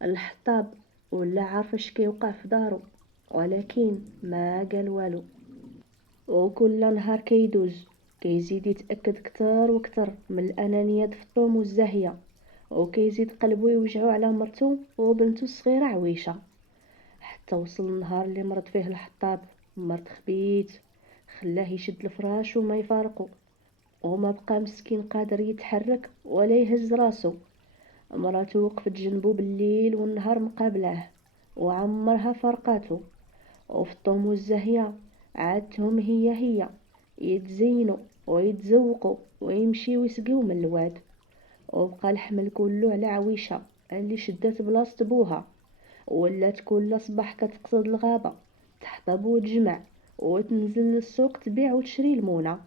الحطاب ولا عارف اش كيوقع في دارو، ولكن ما قال والو. وكل نهار كيدوز كيزيد يتاكد كتر وكتر من الانانيه د فطوم والزاهيه، وكيزيد قلبو يوجعو على مرتو وبنتو الصغيره عويشه. حتى وصل النهار اللي مرض فيه الحطاب مرض خبيث خلاه يشد الفراش وما يفارقو، وما بقى مسكين قادر يتحرك ولا يهز راسو. مراتو وقفت جنبو بالليل والنهار مقابلاه وعمرها فرقاتو. وفطوم والزاهية عادتهم هي يتزينوا ويتزوقوا ويمشيو يسقيو من الواد. وبقى الحمل كله على عويشة اللي شدات بلاصة بوها، ولات كل صباح كتقصد الغابة تحطب وتجمع وتنزل للسوق تبيع وتشري المونة.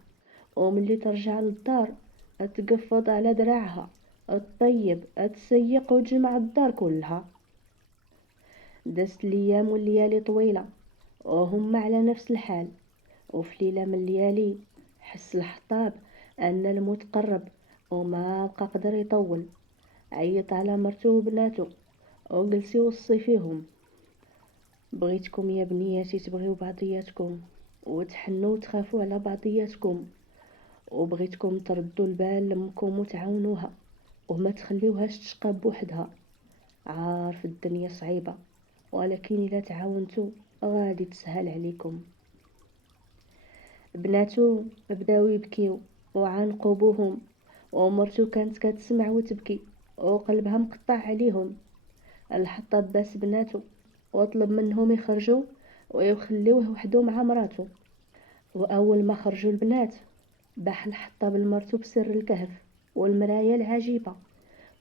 وملي ترجع للدار تقفض على دراعها الطيب تسيق وتجمع الدار كلها. دازت الايام والليالي طويله وهم على نفس الحال. وفي ليله من الليالي حس الحطاب ان الموت قرب وما بقى قدر يطول. عيط على مرتو وبناتو وجلس يوصي فيهم: بغيتكم يا بنياتي تبغيو بعضياتكم وتحنوا وتخافوا على بعضياتكم، وبغيتكم تردوا البال لامكم وتعاونوها وما تخليوهاش تشقى بوحدها. عارف الدنيا صعيبة، ولكن الا تعاونتوا غادي تسهل عليكم. بناتو بداو يبكيو وعانقوا بوهم، ومرتو كانت كتسمع وتبكي وقلبها مقطع عليهم. الحطاب باس بناتو وطلب منهم يخرجوا ويخليوه وحده مع مراته. واول ما خرجوا البنات باح الحطاب لمرتو بسر الكهف والمرايه العجيبه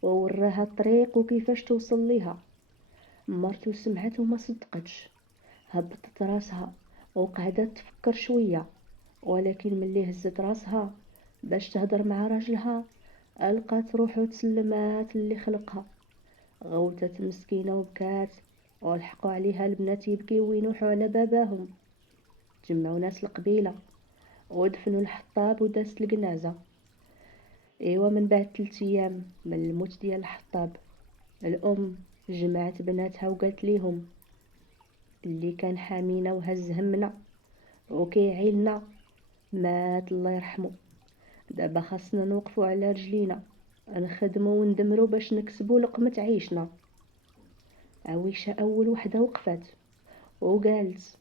ووراها الطريق وكيفاش توصل ليها. مرتو سمعت وما صدقتش، هبطت راسها وقعدت تفكر شويه، ولكن ملي هزت راسها باش تهدر مع راجلها لقات روحو تسلمات اللي خلقها. غوتت مسكينه وبكات، والحقوا عليها البنات يبكيو وينوحوا على باباهم. جمعوا ناس القبيله ودفنوا الحطاب ودازت الجنازه. ايوا من بعد 3 ايام من الموت ديال الحطاب، الام جمعت بناتها وقالت ليهم: اللي كان حامينا وهز همنا وكيعيلنا مات الله يرحمه. دابا خاصنا نوقفوا على رجلينا، نخدموا وندمروا باش نكسبوا لقمة عيشنا. عويشة اول وحده وقفت وقالت: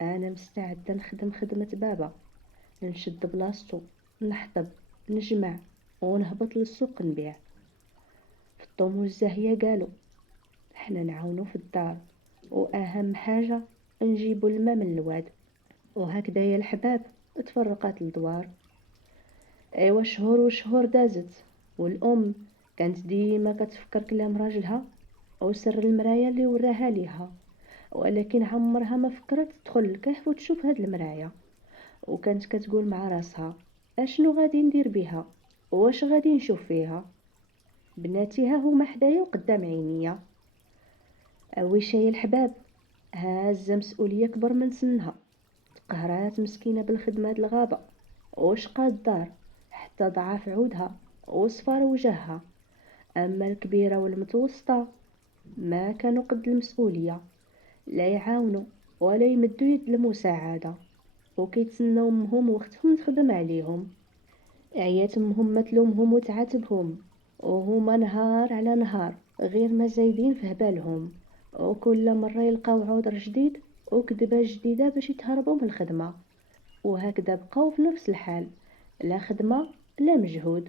انا مستعده نخدم خدمه بابا، نشد بلاصتو، نحطب، نجمع ونهبط للسوق نبيع. فالطوم والزاهيه قالوا: حنا نعاونو في الدار، واهم حاجه نجيبو الماء من الواد. وهكذا يا الحباب تفرقت الدوار. ايوا شهور وشهور دازت، والام كانت ديما كتفكر كلام راجلها وسر المرايا اللي وراها ليها، ولكن عمرها ما فكرت تدخل الكهف وتشوف هاد المرايا. وكانت كتقول مع راسها: اشنو غادي ندير بها، واش غادي نشوف فيها؟ بناتي ها هما حدايا وقدام عينيا. اويش يا الحباب، هازه مسؤوليه كبر من سنها، تقهرات مسكينه بالخدمه د الغابه، وشقات الدار حتى ضعف عودها وصفار وجهها. اما الكبيره والمتوسطه ما كانوا قد المسؤوليه، لا يعاونوا ولا يمدوا يد المساعده، وكيتسناو امهم واختهم تخدم عليهم. عيات امهم ما تلومهم وتعاتبهم، وهما نهار على نهار غير ما زايدين في هبالهم، وكل مرة يلقاو عذر جديد وكذبة جديدة باش يتهربوا من الخدمة. وهكذا بقاو في نفس الحال، لا خدمة لا مجهود،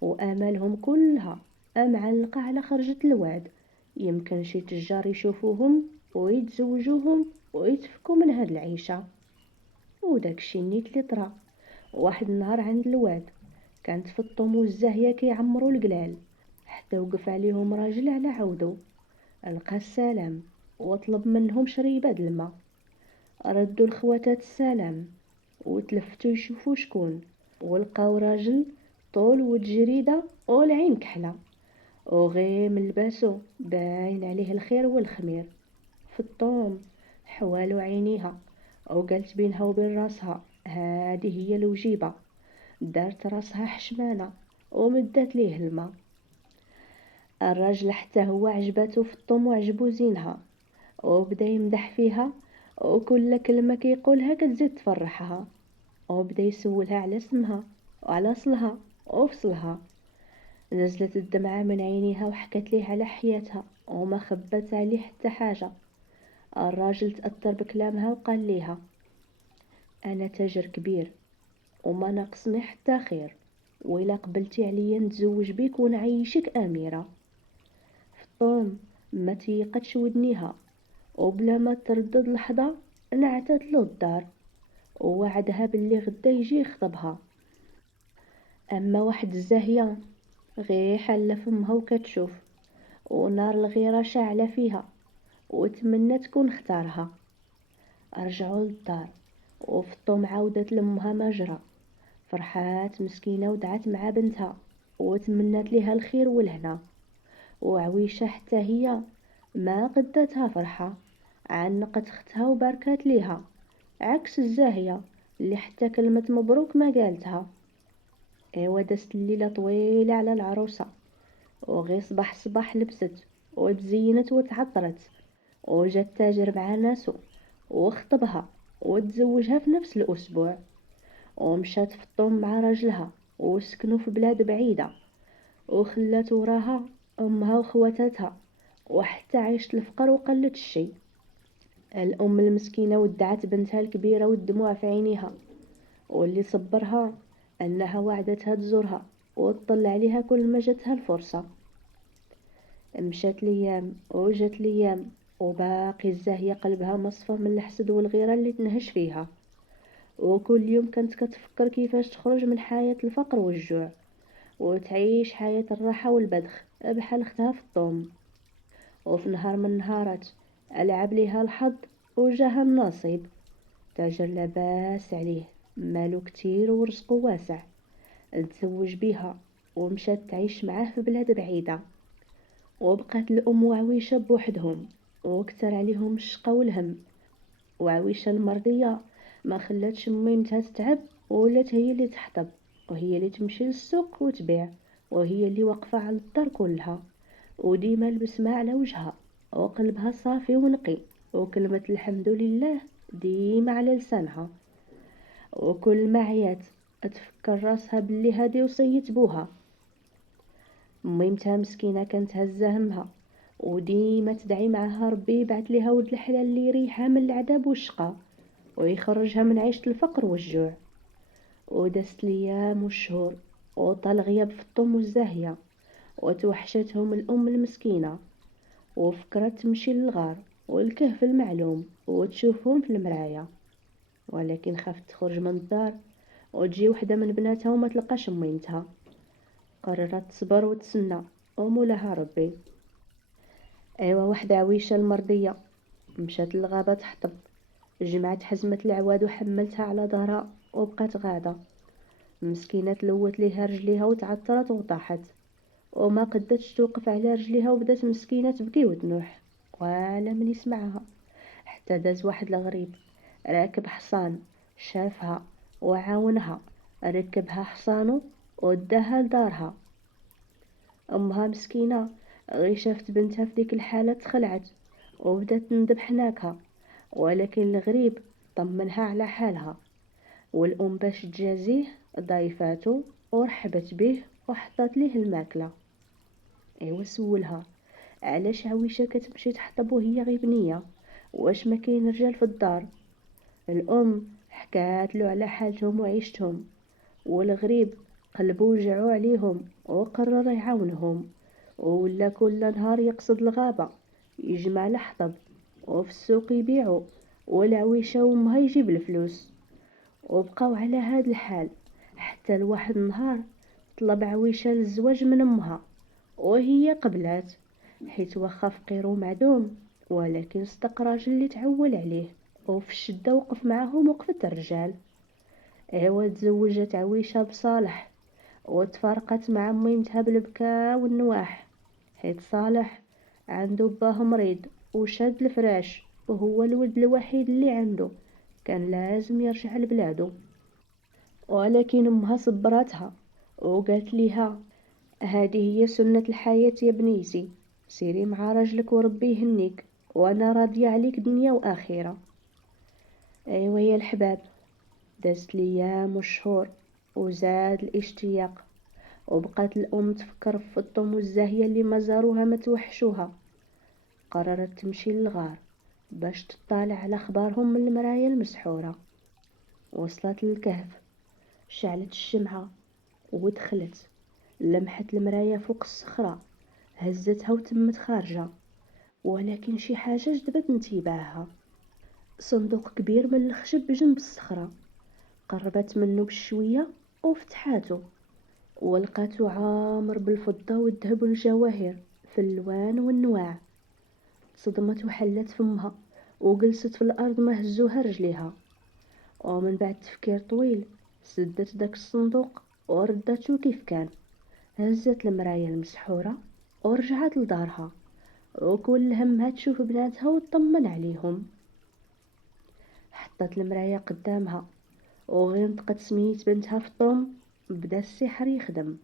وآمالهم كلها معلقة على خرجة الوعد. يمكن شي تجار يشوفوهم ويتزوجوهم ويتفكوا من هاد العيشة. وداكشي نيت اللي طرا. واحد النهار عند الواد كانت في الطوم والزاهية كيعمروا القلال، حتى وقف عليهم راجل على عودو، لقى السلام وطلب منهم شريبة د الماء. ردوا الخواتات السلام وتلفتوا يشوفوا شكون، ولقاو راجل طول وتجريدة والعين كحلة، وغير من لباسو باين عليه الخير والخمير. في الطوم حوالو عينيها وقالت بينها وبين راسها: هذه هي الوجيبة. دارت راسها حشمانة ومدت ليه الماء. الراجل حتى هو عجباتو في الطوم وعجبو زينها، وبدا يمدح فيها، وكل كلمة كيقولها كتزيد تفرحها، وبدا يسولها على اسمها وعلى اصلها وفصلها. نزلت الدمعة من عينيها وحكت ليه على حياتها وما خبت عليه حتى حاجة. الراجل تأثر بكلامها وقال ليها: انا تاجر كبير وما ناقصني حتى خير، وإلا قبلتي عليا نتزوج بيك ونعيشك أميرة. فطوم ما تيقتش ودنيها، وبلا ما تردد لحظة نعتت له الدار، ووعدها باللي غدا يجي يخطبها. أما واحد الزاهية غير حالة فمها وكتشوف، ونار الغيرة شاعلة فيها، وتمنى تكون اختارها. رجعوا للدار، وفطوم عاودت لامها ما جرى. فرحات مسكينة ودعت مع بنتها وتمنت ليها الخير والهنا. وعويشة حتى هي ما قدتها فرحة، عنقت اختها وباركات ليها، عكس الزاهية اللي حتى كلمة مبروك ما قالتها. ايوا دازت الليلة طويلة على العروسة، وغي صباح صباح لبست وتزينت وتعطرت، وجا التاجر مع ناسو وخطبها وتزوجها في نفس الأسبوع. ومشات في الطوم مع راجلها وسكنوا في بلاد بعيدة، وخلات وراها أمها وخواتاتها، وحتى عيشت الفقر وقلت الشي. الأم المسكينة ودعت بنتها الكبيرة والدموع في عينيها، واللي صبرها أنها وعدتها تزورها وتطلع عليها كل ما جاتها الفرصة. مشات ليام وجات ليام، وباقي الزاهية قلبها مصفى من الحسد والغيرة اللي تنهش فيها، وكل يوم كانت كتفكر كيفاش تخرج من حياة الفقر والجوع وتعيش حياة الراحة والبذخ بحال اختها في الطوم. وفي نهار من النهارات ألعب ليها الحظ وجاها النصيب. تاجر لاباس عليه، مالو كتير ورزقه واسع، تزوج بيها ومشات تعيش معاه في بلاد بعيدة. وبقات الأم وعويشة بوحدهم، وكتر عليهم الشقا والهم. وعويشة المرضية ما خلاتش ميمتها تتعب، ولات هي اللي تحطب، وهي اللي تمشي للسوق وتبيع، وهي اللي واقفة على الدار كلها، وديما البسمة على وجهها وقلبها صافي ونقي، وكلمة الحمد لله ديما على لسانها. وكل ما عيات تفكر راسها باللي هادي وصية بوها. ميمتها مسكينة كانت هزة همها، وديما تدعي معها ربي يبعث ليها ولد الحلال اللي يريحها من العذاب والشقا ويخرجها من عيشة الفقر والجوع. ودازت الايام والشهور، وطال غياب في الطم والزاهية، وتوحشتهم الام المسكينة، وفكرت تمشي للغار والكهف المعلوم وتشوفهم في المرايا، ولكن خافت تخرج من الدار وتجي وحده من بناتها وما تلقاش ميمتها. قررت تصبر وتسنى ومولاها ربي. ايوا واحده عويشه المرضيه مشات للغابه تحطب، جمعت حزمه العواد وحملتها على ظهرها وبقات غاده. مسكينه تلوت ليها رجليها وتعثرت وطاحت، وما قدتش توقف على رجليها وبدات مسكينه تبكي وتنوح. ولا من يسمعها حتى داز واحد الغريب راكب حصان، شافها وعاونها، ركبها حصانه وداها لدارها. امها مسكينه غير شافت بنتها في ديك الحاله تخلعت وبدات تندب حناكها، ولكن الغريب طمنها على حالها. والام باش تجازيه ضايفاتو ورحبت به وحطت ليه الماكله. ايوا سولها علاش عويشه كتمشي تحطب وهي غير بنيه، واش ما كاين رجال في الدار؟ الام حكات له على حالتهم وعيشتهم، والغريب قلبو وجعو عليهم وقرر يعاونهم، ولا كل نهار يقصد الغابة يجمع الحطب وفي السوق يبيعو، والعويشة وامها يجيب الفلوس. وبقاو على هاد الحال حتى لواحد النهار طلب عويشة للزواج من امها، وهي قبلات حيت واخا فقير ومعدوم ولكن صدق راجل اللي تعول عليه، وفي الشدة وقف معاهم وقفة الرجال. ايوا تزوجت عويشة بصالح وتفارقت مع ميمتها بالبكا والنواح، حيت صالح عنده باه مريض وشاد الفراش وهو الولد الوحيد اللي عنده، كان لازم يرجع لبلادو. ولكن امها صبرتها وقالت ليها هذه هي سنة الحياة يا بنيتي، سيري مع راجلك وربي يهنيك وانا راضية عليك دنيا واخرة. ايوا يا الحباب، دازت الايام والشهور وزاد الاشتياق، وبقات الام تفكر في الطم والزاهية اللي ما زاروها ما توحشوها. قررت تمشي للغار باش تطالع على اخبارهم من المرايا المسحورة. وصلت للكهف، شعلت الشمعة ودخلت، لمحت المرايا فوق الصخرة، هزتها وتمت خارجة. ولكن شي حاجة جذبت انتباهها، صندوق كبير من الخشب بجنب الصخرة. قربت منه بشوية وفتحاتو، ولقاتو عامر بالفضة والذهب والجواهر في الألوان والنواع. صدمت وحلت فمها وجلست في الأرض ما هزوها رجليها. ومن بعد تفكير طويل سدت داك الصندوق وردته كيف كان، هزت المرايا المسحورة ورجعت لدارها، وكل همها تشوف بناتها وتطمن عليهم. حطت المرايا قدامها وغير نطقت سميت بنتها في الطوم بدا السحر يخدم.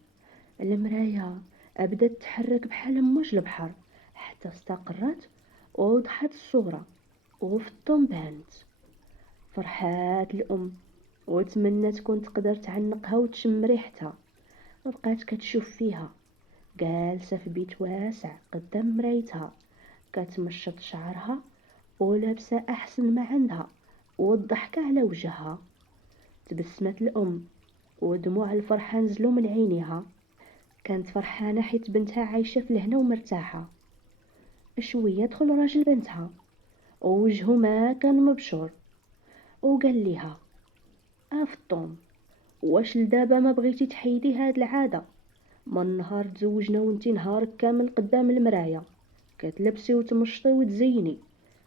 المرايا بدات تحرك بحال موج البحر حتى استقرت ووضحت الصورة، وفي الطوم بانت. فرحات الام وتمنت تكون تقدر تعنقها وتشم ريحتها. بقات كتشوف فيها جالسة في بيت واسع قدام مرايتها، كتمشط شعرها ولابسة أحسن ما عندها والضحكة على وجهها. تبسمت الأم ودموع الفرحة نزلوا من عينيها، كانت فرحانة حيت بنتها عايشة في الهنا ومرتاحة. شوية دخل راجل بنتها ووجهه ما كان مبشور، وقال ليها أفطوم، واش لدابا ما بغيتي تحيدي هاد العادة؟ من نهار تزوجنا وانتي نهارك كامل قدام المرايا كتلبسي وتمشطي وتزيني،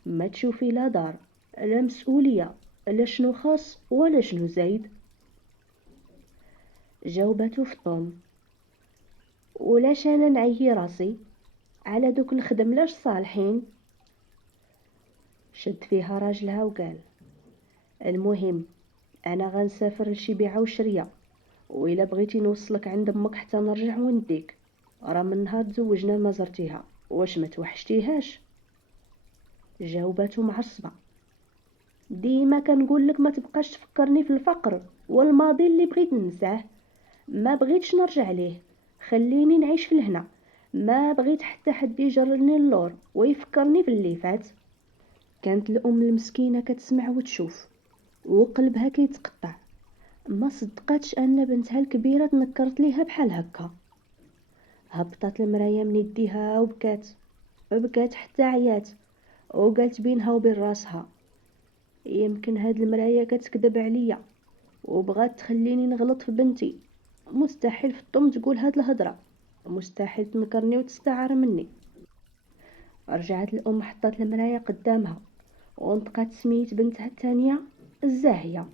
ما تشوفي لا دار لا مسؤولية لا شنو خاص ولا شنو زايد. جاوبته فطوم ولاش انا نعيي راسي على دوك الخدم لاش صالحين. شد فيها راجلها وقال المهم انا غنسافر لشي بيعة وشرية، وإلا بغيتي نوصلك عند امك حتى نرجع ونديك، راه من نهار تزوجنا ما زرتيها واش ما توحشتيهاش؟ جاوبته معصبة ديما كنقولك ما تبقاش تفكرني في الفقر والماضي اللي بغيت ننساه، ما بغيتش نرجع ليه، خليني نعيش في الهنا، ما بغيت حتى حد يجرني اللور ويفكرني في اللي فات. كانت الام المسكينه كتسمع وتشوف وقلبها كيتقطع، ما صدقاتش ان بنتها الكبيره تنكرت ليها بحال هكا. هبطت المرايه من يديها وبكات حتى عيات، وقالت بينها وبين راسها يمكن هاد المرايه كتكذب عليا وبغات تخليني نغلط في بنتي. مستحيل في الطم تقول هاد الهضره، مستحيل تنكرني وتستعار مني. رجعت الام، حطت المرايه قدامها ونطقت سميت بنتها الثانيه الزاهيه.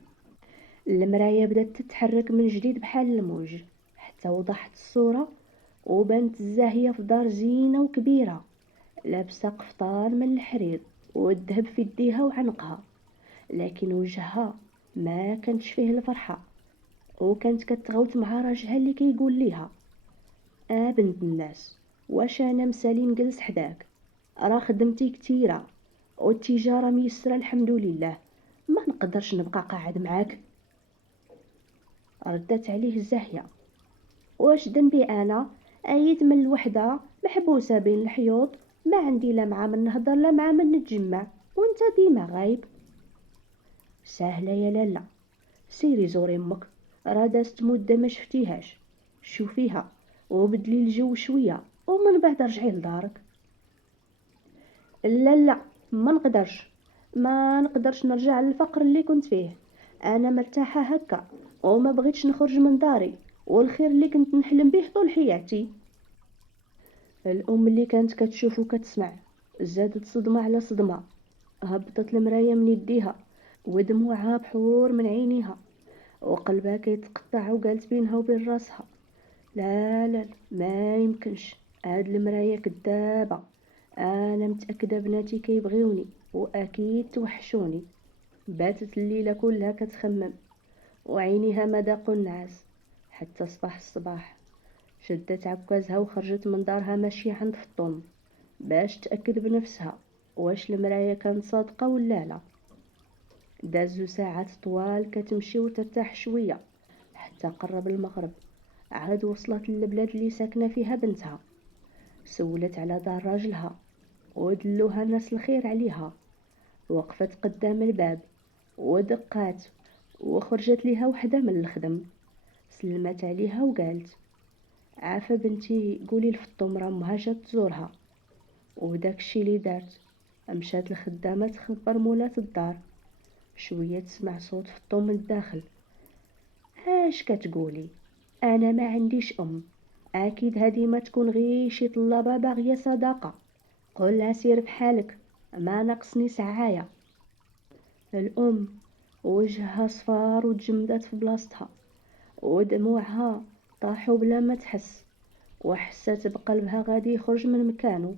المرايه بدات تتحرك من جديد بحال الموج حتى وضحت الصوره، وبنت الزاهيه في دار زينه وكبيره، لابسه قفطان من الحرير والذهب في يديها وعنقها، لكن وجهها ما كانش فيه الفرحه، وكانت كتغوت مع راجلها اللي كيقول ليها: بنت الناس، واش انا مسالي نجلس حداك؟ راه خدمتي كتيره والتجاره ميسره الحمد لله، ما نقدرش نبقى قاعد معاك. ردت عليه الزاهيه: واش ذنبي انا؟ ايد من الوحده محبوسه بين الحيوط، ما عندي لا مع من نهضر لا مع من نتجمع، وانت ديما غايب. سهله يا لالا، سيري زوري امك، راه دازت مده ما شفتيهاش، شوفيها وبدلي الجو شويه ومن بعد رجعي لدارك. لا لا، ما نقدرش نرجع للفقر اللي كنت فيه. انا مرتاحه هكا وما بغيتش نخرج من داري، والخير اللي كنت نحلم به طول حياتي. الام اللي كانت كتشوف وكتسمع زادت صدمه على صدمه، هبطت المرايه من يديها ودموعها بحور من عينيها، وقلبها كيتقطع، وقالت بينها وبين راسها: لا لا لا، ما يمكنش، هاد المرايه كدابه، انا متاكده بناتي كيبغيوني واكيد توحشوني. باتت الليله كلها كتخمم وعينيها ما داقوا النعاس حتى صباح الصباح. شدت عكازها وخرجت من دارها ماشيه عند فطوم باش تاكد بنفسها واش المرايه كانت صادقه ولا لا. دازو ساعات طوال كتمشي وترتاح شويه حتى قرب المغرب، عاد وصلت للبلاد اللي ساكنه فيها بنتها. سولت على دار راجلها ودلوها ناس الخير عليها. وقفت قدام الباب ودقات، وخرجت ليها وحده من الخدم، سلمت عليها وقالت: عافا بنتي، قولي لفطوم راه امها جات تزورها. وداك الشي اللي دارت، مشات الخدامه تخبر مولات الدار. شويه تسمع صوت فطوم من الداخل: اش كتقولي؟ انا ما عنديش ام، اكيد هادي ما تكون غير شي طلابه باغيه صداقه، قولها سير بحالك، ما ناقصني سعايه. الام وجهها صفار وتجمدات في بلاصتها، ودموعها طاحوا بلا ما تحس، وحست بقلبها غادي يخرج من مكانه.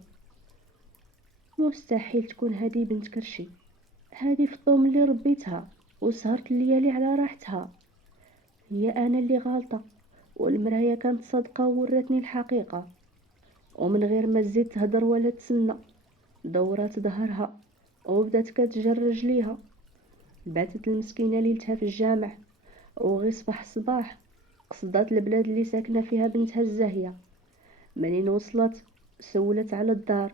مستحيل تكون هادي بنت كرشي، هادي فطوم اللي ربيتها وسهرت الليالي على راحتها. هي انا اللي غلطه، والمرايه كانت صادقه وورتني الحقيقه. ومن غير ما تزيد تهدر ولا تسنى، دورات ظهرها وبدات كتجر رجليها. باتت المسكينه ليلتها في الجامع، وغي صباح الصباح قصدات البلاد اللي ساكنه فيها بنتها الزاهيه. منين وصلت سولت على الدار،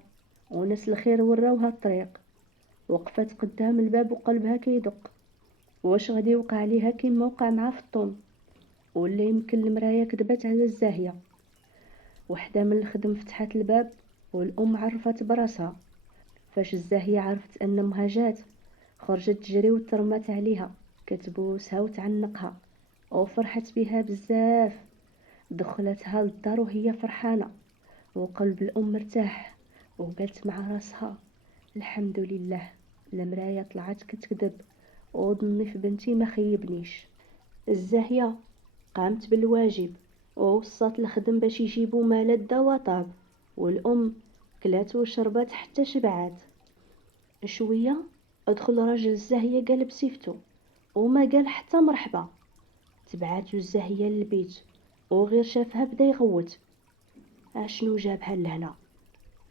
وناس الخير وراوها الطريق. وقفت قدام الباب وقلبها كيدق، واش غادي يوقع ليها كيما وقع مع فطوم، ولا يمكن المرايه كذبت على الزاهيه. وحده من الخدم فتحت الباب، والام عرفت براسها. فاش الزاهيه عرفت ان امها جات، خرجت تجري وترمات عليها كتبوسها وتعنقها، وفرحت بها بزاف. دخلتها للدار وهي فرحانه، وقلب الام مرتاح، وقالت مع راسها: الحمد لله، المرايه طلعت كتكذب، وظني في بنتي ما خيبنيش. الزاهيه قامت بالواجب ووصات الخدم باش يجيبوا مال الدواء طاب، والام كلات وشربت حتى شبعات. شويه ادخل راجل الزاهيه قال بسيفتو وما قال حتى مرحبا. تبعاتو الزاهيه للبيت، وغير شافها بدا يغوت: اشنو جابها لهنا؟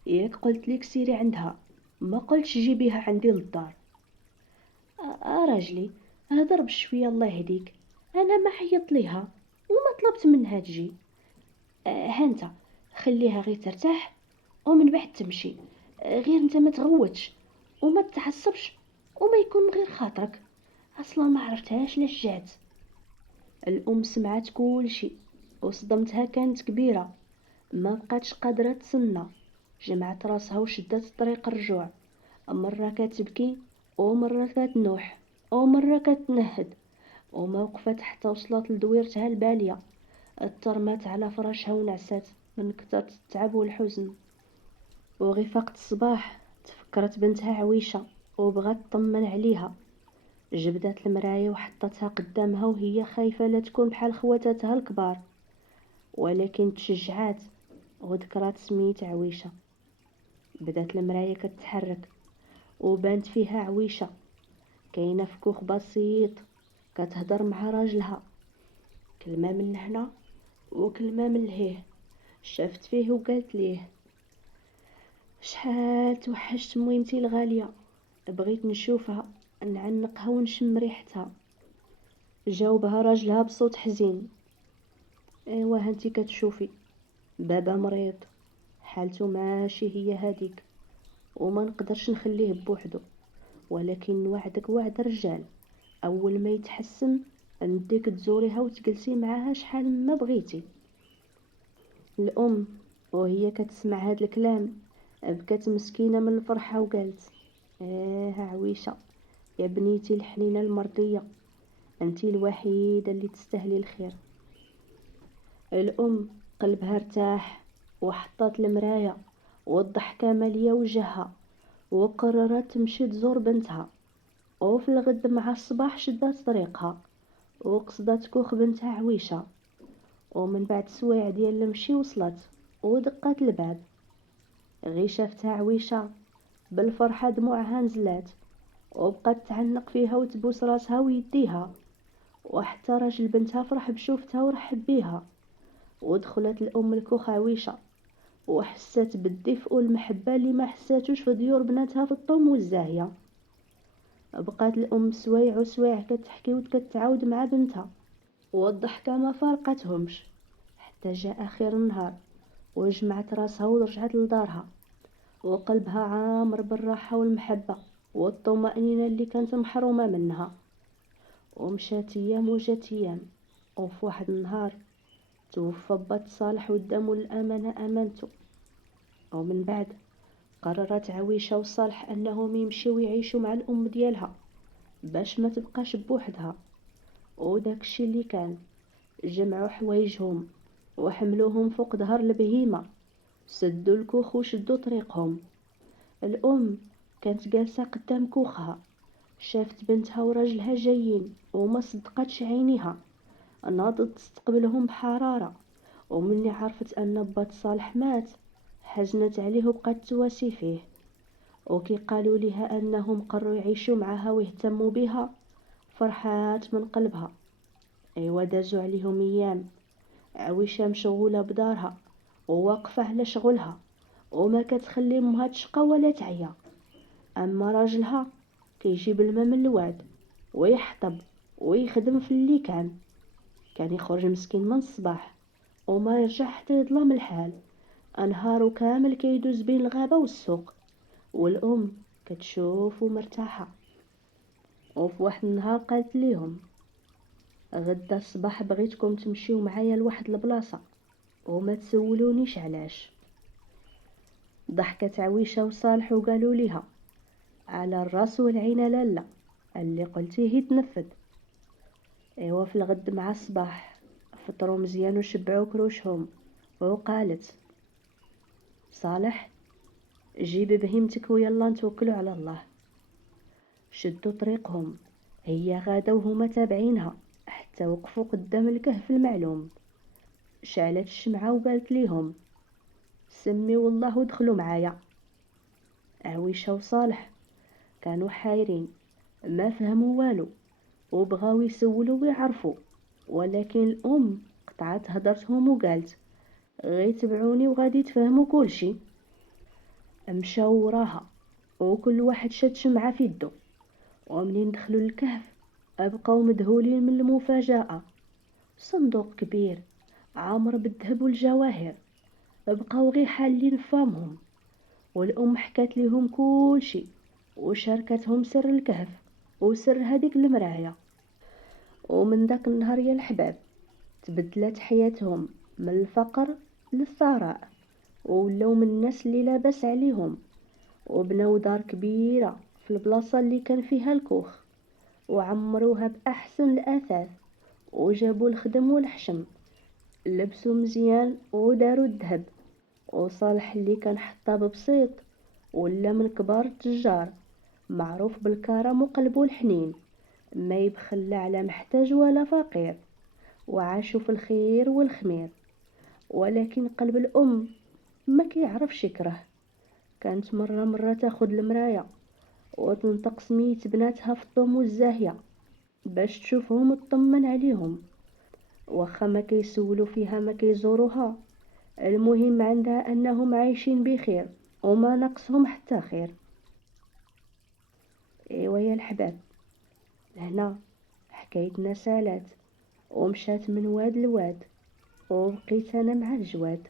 ياك قلت لك سيري عندها، ما قلتش جيبيها عندي للدار. راجلي هضر بشويه الله يهديك، انا ما عيطت ليها وما طلبت منها تجي. هانتا خليها غير ترتاح ومن بعد تمشي، غير انت ما تغوتش وما تتعصبش، وما يكون غير خاطرك، اصلا ما عرفتهاش لاش جات. الام سمعت كل شيء وصدمتها كانت كبيره، ما بقاتش قادره تسنى. جمعت راسها وشدت طريق الرجوع، مره كتبكي ومره كتنوح ومره كتنهد، وما وقفت حتى وصلت لدويرتها البالية. ترمات على فراشها ونعسات من كتر التعب والحزن. وغي فاقت الصباح تفكرت بنتها عويشة وبغات تطمن عليها. جبدات المراية وحطتها قدامها وهي خايفة لا تكون بحال خواتاتها الكبار، ولكن تشجعات وذكرات سميت عويشة. بدات المراية كتحرك وبانت فيها عويشة كاينة في كوخ بسيط كتهضر مع راجلها، كلمة من هنا وكلمة من لهيه. شافت فيه وقالت ليه: شحال توحشت مويمتي الغالية، بغيت نشوفها نعنقها ونشم ريحتها. جاوبها راجلها بصوت حزين: ايوا هانتي كتشوفي بابا مريض، حالته ماشي هي هاديك، وما نقدرش نخليه بوحدو، ولكن وعدك وعد رجال، اول ما يتحسن نديك تزوريها وتجلسي معاها شحال ما بغيتي. الام وهي كتسمع هاد الكلام بكات مسكينه من الفرحه وقالت: عويشه يا بنيتي الحنينه المرضيه، انتي الوحيده اللي تستاهلي الخير. الام قلبها ارتاح وحطت المرايه والضحكه ماليه وجهها، وقررت تمشي تزور بنتها. وفي الغد مع الصباح شدات طريقها وقصدت كوخ بنتها عويشه. ومن بعد سوايع ديال المشي وصلت ودقات الباب. غي شافتها عويشه بالفرحه دموعها نزلات وبقات تعنق فيها وتبوس راسها ويديها. وحتى راجل بنتها فرح بشوفتها ورحب بيها. ودخلت الام الكوخ عويشه وحست بالدفء والمحبه اللي ما حساتوش في ديور بناتها في الطوم والزاهيه. بقات الام سوايع وسوايع كتحكي وكتعاود مع بنتها، والضحكه ما فارقتهمش حتى جاء اخر النهار وجمعت راسها ورجعت لدارها وقلبها عامر بالراحه والمحبه والطمأنينة اللي كانت محرومة منها. ومشات ايام وجات ايام، وفي واحد النهار توفى بات صالح ودامو الامانه امانته. ومن بعد قررت عويشه وصالح انهم يمشيو يعيشوا مع الام ديالها باش ما تبقاش بوحدها. وداكشي اللي كان، جمعوا حوايجهم وحملوهم فوق ظهر البهيمه، سدوا الكوخ وشدوا طريقهم. الام كانت جالسه قدام كوخها، شافت بنتها وراجلها جايين وما صدقتش عينيها، ناضت تستقبلهم بحرارة. ومني عرفت ان بات صالح مات حزنت عليه وبقات تواسي فيه. وكي قالوا لها انهم قرروا يعيشوا معها ويهتموا بها فرحات من قلبها. ايوا دازوا عليهم ايام، عويشه مشغوله بدارها وواقفه على شغلها وما كتخلي امها تشقى ولا تعيا. اما راجلها كيجيب الماء من الواد ويحطب ويخدم في اللي كان يخرج مسكين من الصباح وما يرجع حتى يظلم الحال، انهار كامل كيدوز بين الغابه والسوق. والام كتشوف ومرتاحه. وفي واحد النهار قالت ليهم: غدا الصباح بغيتكم تمشيو معايا لواحد البلاصه وما تسولونيش علاش. ضحكت عويشه وصالح وقالوا ليها: على الراس والعين لالا، اللي قلتيه يتنفذ. ايوا في الغد مع الصباح فطروا مزيان وشبعوا كروشهم. وقالت: صالح جيب بهيمتك ويلا نتوكلوا على الله. شدوا طريقهم، هي غاده وهما تابعينها حتى وقفوا قدام الكهف المعلوم. شعلت الشمعة وقالت ليهم: سميوا الله ودخلوا معايا. عويشة وصالح كانوا حايرين ما فهموا والو وبغاو يسولوا ويعرفوا، ولكن الام قطعت هدرتهم وقالت: غير تبعوني وغادي تفهموا كلشي. مشاو وراها وكل واحد شد شمعة في يدو. ومنين دخلوا الكهف بقاو مذهولين من المفاجأة. صندوق كبير عامر بالذهب والجواهر، بقاو غير حالين فمهم. والام حكات ليهم كلشي وشاركتهم سر الكهف وسر هذيك المراية. ومن داك النهار يا الحباب تبدلت حياتهم من الفقر للثراء، وولاو من الناس اللي لاباس عليهم، وبناو دار كبيرة في البلاصة اللي كان فيها الكوخ. وعمروها بأحسن الأثاث، وجابوا الخدم والحشم، لبسوا مزيان وداروا الذهب. وصالح اللي كان حطاب بسيط ولا من كبار التجار، معروف بالكرم وقلبه الحنين، ما يبخل لا على محتاج ولا فقير، وعاشوا في الخير والخمير. ولكن قلب الأم ما كيعرفش يكره. كانت مرة تاخد المراية وتنطق سمية بناتها في الطوم والزاهية باش تشوفهم وتطمن عليهم، واخا ما كيسولوا فيها ما كيزوروها، المهم عندها انهم عايشين بخير وما نقصهم حتى خير. ايوا يا الحباب، هنا حكايتنا سالات ومشات من واد لواد، وبقيت انا مع الجواد.